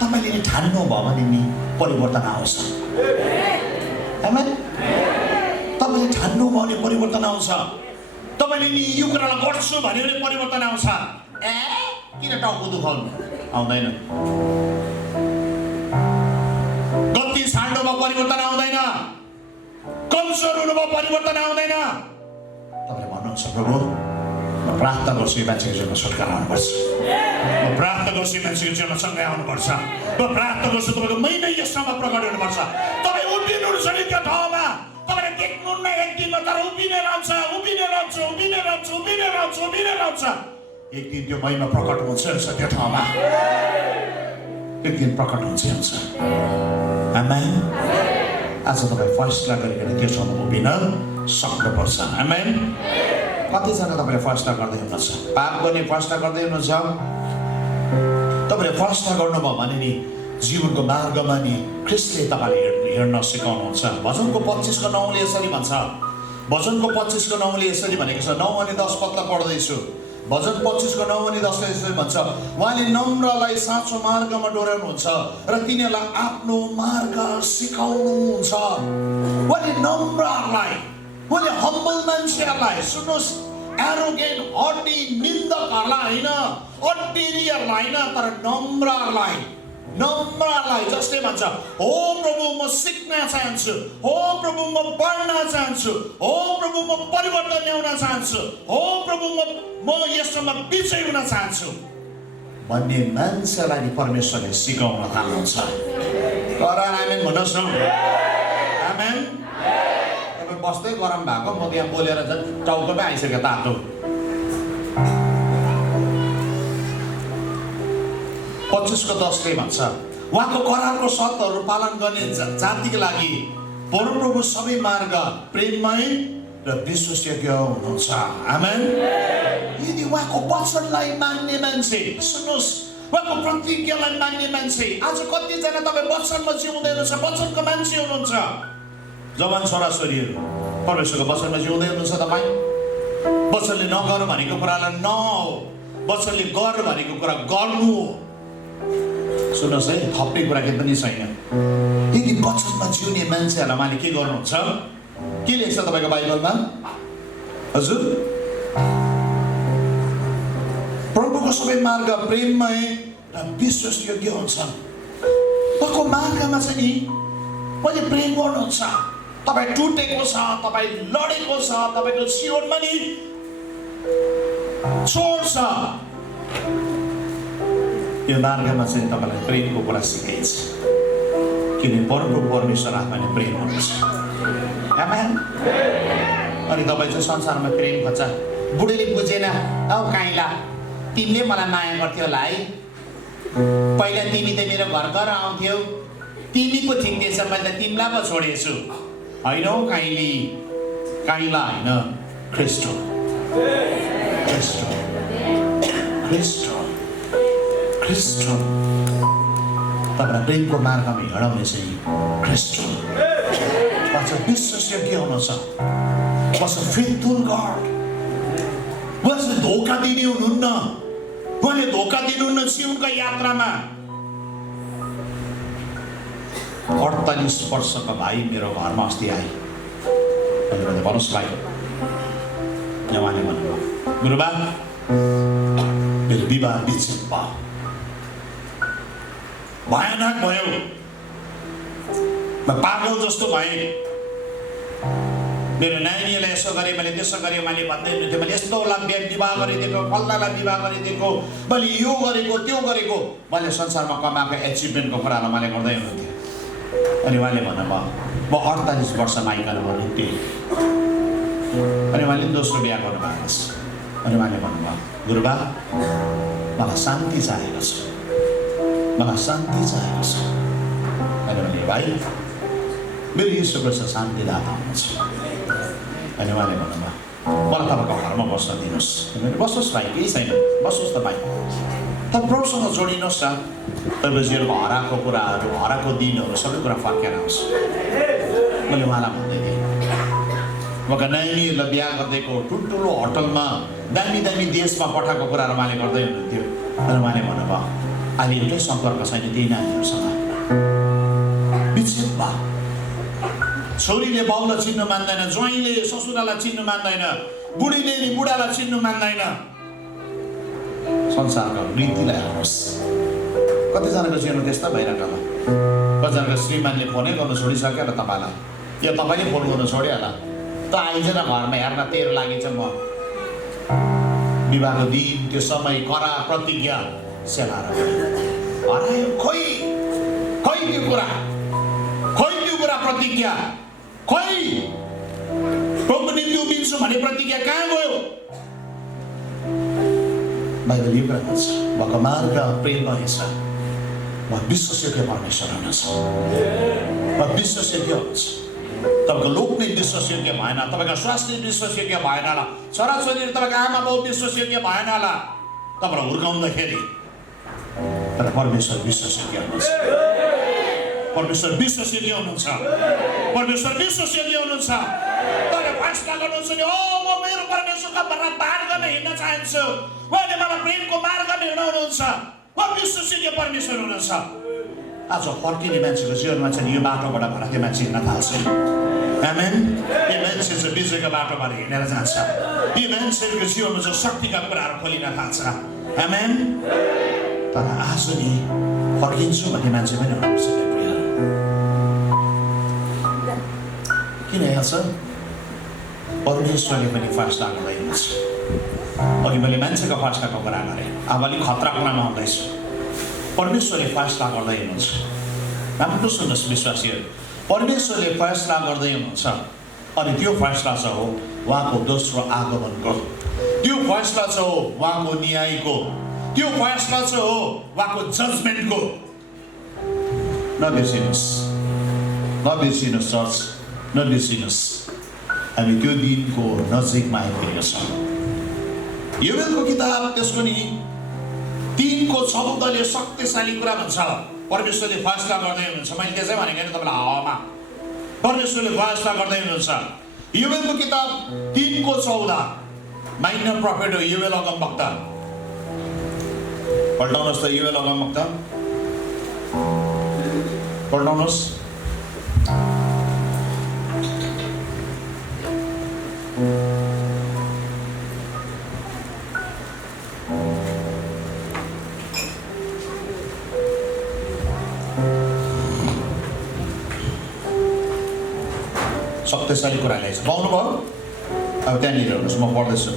तपाईँले नि ठान्नु भयो भने नि परिवर्तन आउँछ। आमेन। तपाईँले ठान्नु भयो भने परिवर्तन आउँछ। तपाईँले नि यो कुरालाई गर्छु भन्यो भने परिवर्तन आउँछ। किन टाउको दुखाउनु? आउँदैन। गति छाड्नुमा परिवर्तन आउँदैन, कमजोर हुनुमा परिवर्तन आउँदैन। तपाईँले भन्नुहुन्छ प्रभु म प्रार्थना गर्छु यो मान्छेको जीवनमा छुटकारा आउनुपर्छ, म प्रार्थना गर्छु यो मान्छेको जीवनमा सँगै आउनुपर्छ, म प्रार्थना गर्छु तपाईँको महिना यसमा प्रकट हुनुपर्छ। तपाईँ उभिनुहुन्छ नि त्यो ठाउँमा, तपाईँले देख्नुहुन्न एक दिनमा, तर उभिने रहन्छ, उभिने रहन्छ, उभिने रहन्छ, उभिने रहन्छ, उभिने रहन्छ। एक दिन त्यो महिमा प्रकट हुन्छ त्यो ठाउँमा, एक दिन प्रकट हुन्छ। आमेन। आज तपाईँ फैसला गरिकन त्यो ठाउँमा उभिन सक्नुपर्छ। आमेन। कतिजना तपाईँले फैसला गर्दै हुनुहुन्छ, पाप गर्ने फैसला गर्दै हुनुहुन्छ। तपाईँले फैसला गर्नुभयो भने नि जीवनको मार्गमा नि ख्रिस्टले तपाईँले हिँड्न सिकाउनुहुन्छ। भजनको 25:9ले यसरी भन्छ, भजनको 25:9ले यसरी भनेको छ, 9 अनि 10 पत्ता पढ्दैछु। भजन 25:9 अनि 10ले यसरी भन्छ, उहाँले नम्रलाई साँचो मार्गमा डोर्याउनुहुन्छ र तिनीहरूलाई आफ्नो मार्ग सिकाउनुहुन्छ। उहाँले नम्रलाई, उहाँले हम्बल मान्छेहरूलाई, सुन्नुहोस्, एरोगेन्ट हड्डी निन्दकहरूलाई होइन, अड्डिरीहरूलाई होइन, तर नम्रलाई, नम्रलाई जसले भन्छ हो प्रभु म सिक्न चाहन्छु, हो प्रभु म पढ्न चाहन्छु, हो प्रभु म परिवर्तन ल्याउन चाहन्छु, हो प्रभु म यसमा विजय हुन चाहन्छु भन्ने मान्छेलाई नि परमेश्वरले सिकाउन थाल्नुहुन्छ। आमेन भन्नुहोस् न। आमेन। तपाईँ बस्दै गरम भएको, म यहाँ बोलेर टाउकोमै आइसक्यो तातो। 25:10ले भन्छ, उहाँको करारको शर्तहरू पालन गर्ने जातिको लागि परमप्रभु सबै मार्ग प्रेममय र विश्वसयोग्य हुनुहुन्छ। आमेन। यदि उहाँको वचनलाई मान्ने मान्छे, सुन्नुहोस्, उहाँको प्रतिज्ञालाई मान्ने मान्छे, आज कतिजना तपाईँ वचनमा जिउँदै हुनुहुन्छ, वचनको मान्छे हुनुहुन्छ। जवान छोराछोरीहरू परमेश्वरको वचनमा जिउँदै हुनुहुन्छ। तपाईँ वचनले नगर भनेको कुरालाई नहो, वचनले गर भनेको कुरा गर्नु हो। सुन्नुहोस् है, थप्ने कुरा केही पनि छैन। यदि वचनमा जिउने मान्छेहरूलाई उहाँले के गर्नुहुन्छ? के लेख्छ तपाईँको बाइबलमा? हजुर, प्रभुको सबै मार्ग प्रेममय र विश्वासयोग्य हुन्छन्। उहाँको मार्गमा चाहिँ नि उहाँले प्रेम गर्नुहुन्छ। तपाईँ टुटेको छ, तपाईँ लडेको छ, तपाईँको जीवनमा नि चोट छ, यो मार्गमा चाहिँ तपाईँलाई प्रेमको कुरा सिकाइन्छ। किन परमप्रभु परमेश्वर आफैले प्रेम हुनुहुन्छ। आमेन। अनि तपाईँ चाहिँ संसारमा प्रेम खोज्छ। बुढीले बुझेन, औ काइला तिमीले मलाई माया गर्थ्यौ होला है, पहिला तिमी त मेरो घर घर आउँथ्यौ, तिमी पो ठिक थिएछ, मैले त तिमीलाई पो छोडेछु। होइन हौ काइली, काइला होइन, ख्रिस्ट हो, ख्रिस्ट हो, ख्रिस्ट हो, ख्रिस्ट हो। तपाईँलाई प्रेमको मार्गमा हिँडाउने चाहिँ ख्रिस्ट हो। उहाँ चाहिँ विश्वसयोग्य हुनुहुन्छ। उहाँ चाहिँ फेथफुल गड। उहाँ चाहिँ धोका दिने हुनुहुन्न। उहाँले धोका दिनुहुन्न जीवनको यात्रामा। 48 वर्षका भाइ मेरो घरमा अस्ति आए। भन्नुहोस् भाइ, उहाँले भन्नुभयो, गुरुबा मेरो विवाह विच्छेद भयो, भयानक भयो, म पागल जस्तो भएँ। मेरो नानीलाई यसो गरेँ, मैले त्यसो गरेँ, मैले भन्दै हुन्थ्यो, मैले यस्तोलाई विवाह गरिदिएको, फल्लालाई विवाह गरिदिएको, मैले यो गरेको त्यो गरेको, मैले संसारमा कमाएको एचिभमेन्टको कुराहरू मैले गर्दै हुन्थेँ। अनि उहाँले भन्नुभयो, म 48 वर्ष माइकनमा निक्टेँ। अनि उहाँले दोस्रो बिहा गर्नुभएको छ। अनि उहाँले भन्नुभयो, गुरुबा मलाई शान्ति चाहिएको छ, मलाई शान्ति चाहिएको छ। अनि भने भाइ मेरो यीशु ख्रीष्ट शान्तिदाता हुनुहुन्छ। अनि उहाँले भन्नुभयो, मलाई तपाईँको घरमा बस्न दिनुहोस्। बस्नुहोस् भाइ, केही छैन, बस्नुहोस् त भाइ, तर प्रभुसँग जोडिनुहोस् न। तपाईँको जीवनमा हराएको कुराहरू, हराएको दिनहरू सबै कुरा फर्केर आउँछ। मैले उहाँलाई भन्दै थिएँ, उहाँका नानीहरूलाई बिहा गरिदिएको, ठुल्ठुलो होटलमा दामी दामी देशमा पठाएको कुराहरू उहाँले गर्दै हुनुहुन्थ्यो। अनि उहाँले भन्नुभयो, अहिले एउटै सम्पर्क छैन त्यही नानीहरूसँग, विच्छेद भयो। छोरीले बाउलाई चिन्नु मान्दैन, ज्वाइँले ससुरालाई चिन्नु मान्दैन, बुढीले नि बुढालाई चिन्नु मान्दैन। संसारको रीतिलाई हेर्नुहोस्, कतिजनाको जीवन त्यस्ता भइरहेको होला। कतिजनाको श्रीमानले फोनै गर्नु छोडिसक्यो र तपाईँलाई, या तपाईँले फोन गर्नु छोड्यो होला, त आइज न घरमा हेर्न, तेरो लागि चाहिँ म। विवाहको दिन, त्यो समय, करा प्रतिज्ञा सेलाएर हरायो। खोइ खोइ त्यो कुरा, खोइ त्यो कुरा प्रतिज्ञा, खोइ प्रभुको निम्ति उभिन्छु भन्ने प्रतिज्ञा कहाँ गयो? बाइबल यो कुरा भन्छ, उहाँको मार्ग प्रेम रहेछ, उहाँ विश्वसयोग्य परमेश्वर हुनुहुन्छ, उहाँ विश्वसयोग्य हुनुहुन्छ। तपाईँको लोक नै विश्वसयोग्य भएन, तपाईँको स्वास्थ्य विश्वसयोग्य भएन होला, छोराछोरी तपाईँको आमा बाउ विश्वसयोग्य भएन होला, तपाईँलाई हुर्काउँदाखेरि। तर परमेश्वर विश्वसयोग्य हुनुहुन्छ, परमेश्वर विश्वसयोग्य हुनुहुन्छ, परमेश्वर विश्वसयोग्य हुनुहुन्छ। तपाईँले फैसला गर्नुहुन्छ नि, ओ म मेरो परमेश्वरका मार्गमा हिँड्न चाहन्छु, उहाँले मलाई प्रेमको मार्गमा हिँडाउनुहुन्छ, उहाँ विश्वसयोग्य परमेश्वर हुनुहुन्छ। आज फर्किने मान्छेको जीवनमा चाहिँ यो बाटोबाट भएर त्यो मान्छे हिँड्न थाल्छ। आमेन। यो मान्छे चाहिँ विजयको बाटोबाट हिँडेर जान्छ। यो मान्छेको जीवनमा चाहिँ शक्तिका कुराहरू खोलिन थाल्छ। आमेन। तर आज नि फर्किन्छु भन्ने मान्छे पनि हुनुपर्छ। किन हेर्छ? परमेश्वरले पनि फैसला गर्दै हुनुहुन्छ। अघि मैले मान्छेको फैसलाको कुरा गरेँ, अब अलिक खतरा कुरामा आउँदैछु। परमेश्वरले फैसला गर्दै हुनुहुन्छ। राम्रो सुन्नुहोस् विश्वासीहरू, परमेश्वरले फैसला गर्दै हुनुहुन्छ। अनि त्यो फैसला चाहिँ हो उहाँको दोस्रो आगमनको, त्यो फैसला चाहिँ हो उहाँको न्यायको, त्यो फैसला चाहिँ हो उहाँको जजमेन्टको। नबिर्सिनुहोस्, नबिर्सिनुहोस् चर्च, नबिर्सिनुहोस्। हामी त्यो दिनको नजिकमा आइपुगेका छौँ। योवेलको किताब त्यसको नि 3को 14ले शक्तिशाली कुरा भन्छ। परमेश्वरले फैसला गर्दै हुनुहुन्छ। मैले त्यसै भनेको नि तपाईँलाई हावामा, परमेश्वरले फैसला गर्दै हुनुहुन्छ। योवेलको किताब 3को 14, माइनर प्रोफेट हो योवेल अगमवक्ता। पल्टाउनुहोस् त योवेल अगमवक्ता, पल्टाउनुहोस्। शक्तिशाली कुरा ल्याएछ। पाउनुभयो? अब त्यहाँनिर हेर्नुहोस्, म पढ्दैछु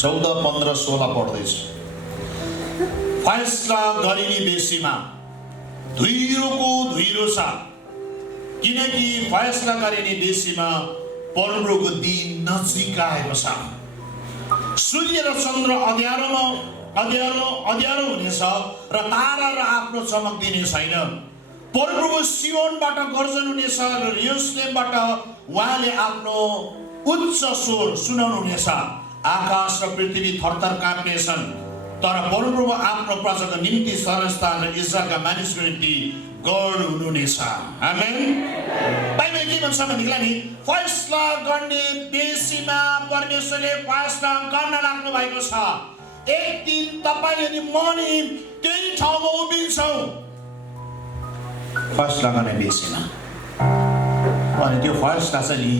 14, 15, 16 पढ्दैछु। फैसला गरिने बेसीमा धुइरोको धुइरो छ, किनकि फैसला गरिने बेसीमा परमप्रभुको दिन नजिक आएको छ। सूर्य र चन्द्र अँध्यारो हुनेछ र तारा र आफ्नो चमक दिने छैन। परमप्रभु सियोनबाट गर्जन हुनेछ र यरुशलेमबाट उहाँले आफ्नो उच्च स्वर सुनाउनु हुनेछ। आकाश र पृथ्वी थरथर काँप्नेछन्, तर परमप्रभु आफ्नो प्रजाको निम्ति शरणस्थान र इस्राएलका मानिसको निम्ति गढ हुनुहुनेछ। आमेन। बाइबल के भन्छ भनेदेखिलाई नि, फैसला गर्ने बेसीमा परमेश्वरले फैसला गर्न लाग्नु भएको छ। एक दिन तपाईँ अनि म नि त्यही ठाउँमा उभिन्छौँ। फैसला गर्ने बेसीमा अनि त्यो फैसला चाहिँ नि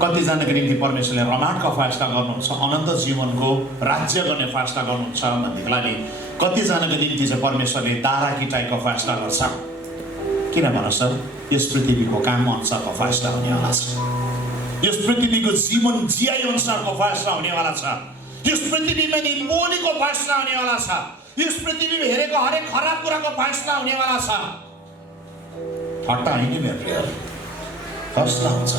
कतिजनाको निम्ति परमेश्वरले रमाटको फैसला गर्नुहुन्छ, अनन्त जीवनको राज्य गर्ने फैसला गर्नुहुन्छ भनेदेखिलाई नि कतिजनाको निम्ति चाहिँ परमेश्वरले दारा किटाइको फैसला गर्छ। किन भन्नुहोस् त, यस पृथ्वीको काम अनुसारको फैसला हुनेवाला छ, यस पृथ्वीको जीवन जियाइ अनुसारको फैसला हुनेवाला छ, यस पृथ्वीमा नि बोलीको फैसला हुनेवाला छ, यस पृथ्वीमा हेरेको हरेक खराब कुराको फैसला हुनेवाला छ। ठट्टा होइन मेरो प्रिय, फैसला हुन्छ।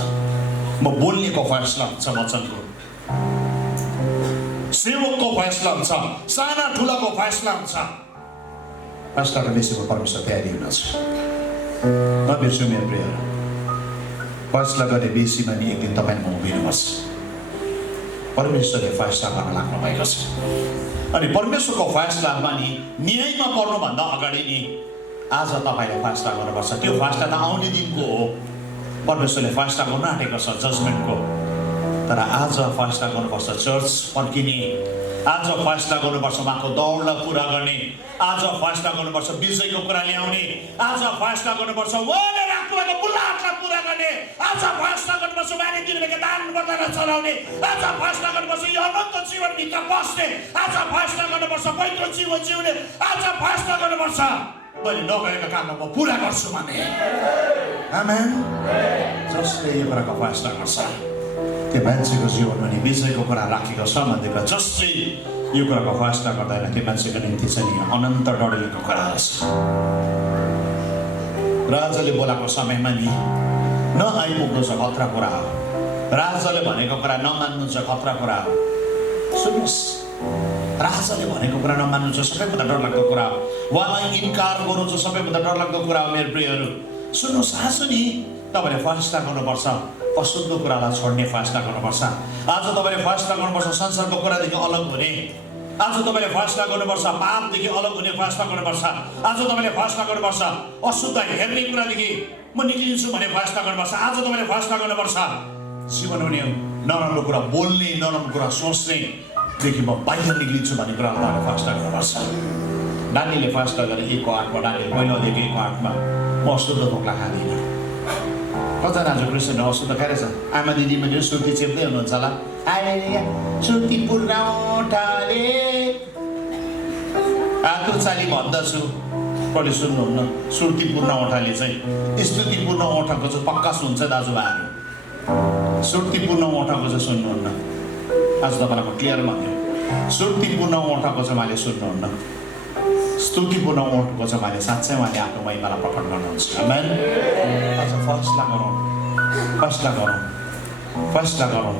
म बोल्नेको फैसला हुन्छ, वचनको सेवकको फैसला हुन्छ, साना ठुलाको फैसला हुन्छ। फैसला र बेसीको परमेश्वर तयारी हुनुहुन्छ। नबिर्सु मेरो प्रिय, फैसला गरे बेसीमा नि एक दिन तपाईँ म उभिनुपर्छ। परमेश्वरले फैसला गर्न लाग्नु भएको छ अनि परमेश्वरको फैसलामा नि न्यायमा पर्नुभन्दा अगाडि नि आज तपाईँले फैसला गर्नुपर्छ। त्यो फैसला त आउने दिनको हो, परमेश्वरले फैसला गर्न आँटेको छ जजमेन्टको, तर आज फैसला गर्नुपर्छ चर्च फर्किने, आज फैसला गर्नुपर्छ उहाँको दौडलाई पुरा गर्ने, आज फैसला गर्नुपर्छ विजयको कुरा ल्याउने, आज फैसला गर्नुपर्छ उहाँले राख्नुभएको बुलाहटलाई पुरा गर्ने, आज फैसला गर्नुपर्छ उहाँले दिनुभएको दान बर्दाना चलाउने, आज फैसला गर्नुपर्छ यो अनन्त जीवनभित्र बस्ने, आज फैसला गर्नुपर्छ पवित्र जीवन जिउने, आज फैसला गर्नुपर्छ मैले नगरेको काममा म पुरा गर्छु भने। आमेन। जसले यो कुराको फैसला गर्छ त्यो मान्छेको जीवनमा नि विजयको कुरा राखेको छ भनेदेखि जसले यो कुराको फैसला गर्दैन त्यो मान्छेको निम्ति चाहिँ नि अनन्त डढेको कुरा छ। राजाले बोलाएको समयमा नि नआइपुग्नु छ खतरा कुरा हो, राजाले भनेको कुरा नमान्नु छ खतरा कुरा हो। सुन्नुहोस्, राजाले भनेको कुरा नमान्नु छ सबैभन्दा डरलाग्दो कुरा हो, उहाँलाई इन्कार गर्नु छ सबैभन्दा डरलाग्दो कुरा हो। मेरो प्रियहरू सुन्नुहोस्, आज नि तपाईँले फैसला गर्नुपर्छ, अशुद्ध कुरालाई छोड्ने फैसला गर्नुपर्छ। आज तपाईँले फैसला गर्नुपर्छ संसारको कुरादेखि अलग हुने, आज तपाईँले फैसला गर्नुपर्छ पापदेखि अलग हुने फैसला गर्नुपर्छ। आज तपाईँले फैसला गर्नुपर्छ अशुद्ध हेर्ने कुरादेखि म निक्लिन्छु भन्ने फैसला गर्नुपर्छ। आज तपाईँले फैसला गर्नुपर्छ जीवन हुने नराम्रो कुरा बोल्ने, नराम्रो कुरा सोच्नेदेखि म बाहिर निक्लिन्छु भन्ने कुरा तपाईँले फैसला गर्नुपर्छ। नानीले फैसला गरे 1:8 नानीले पहिलादेखि 1:8 म अशुद्ध थोक्ला खाँदिनँ। कतिजना आज क्रिस्चियन अशुद्ध खाइरहेछ, आमा दिदी मैले सुर्ती चेप्दै हुनुहुन्छ होला, सुर्ती पूर्ण ओठाले आतु चाली भन्दछु, कसले सुन्नुहुन्न? सुर्ती पूर्ण ओठाले चाहिँ स्तुति पूर्ण ओठाको चाहिँ पक्का सुन्छ दाजुभाइहरू, सुर्ती पूर्ण ओठाको चाहिँ सुन्नुहुन्न। आज तपाईँलाई म क्लियर भन्यो, सुर्ती पूर्ण ओठाको चाहिँ मैले सुन्नुहुन्न, स्तुतिपूर्ण ओठको चाहिँ मैले साँच्चै उहाँले आफ्नो महिमालाई प्रकट गर्नुहुन्छ। आमेन। आज फैसला गरौँ, फैसला गरौँ, फैसला गरौँ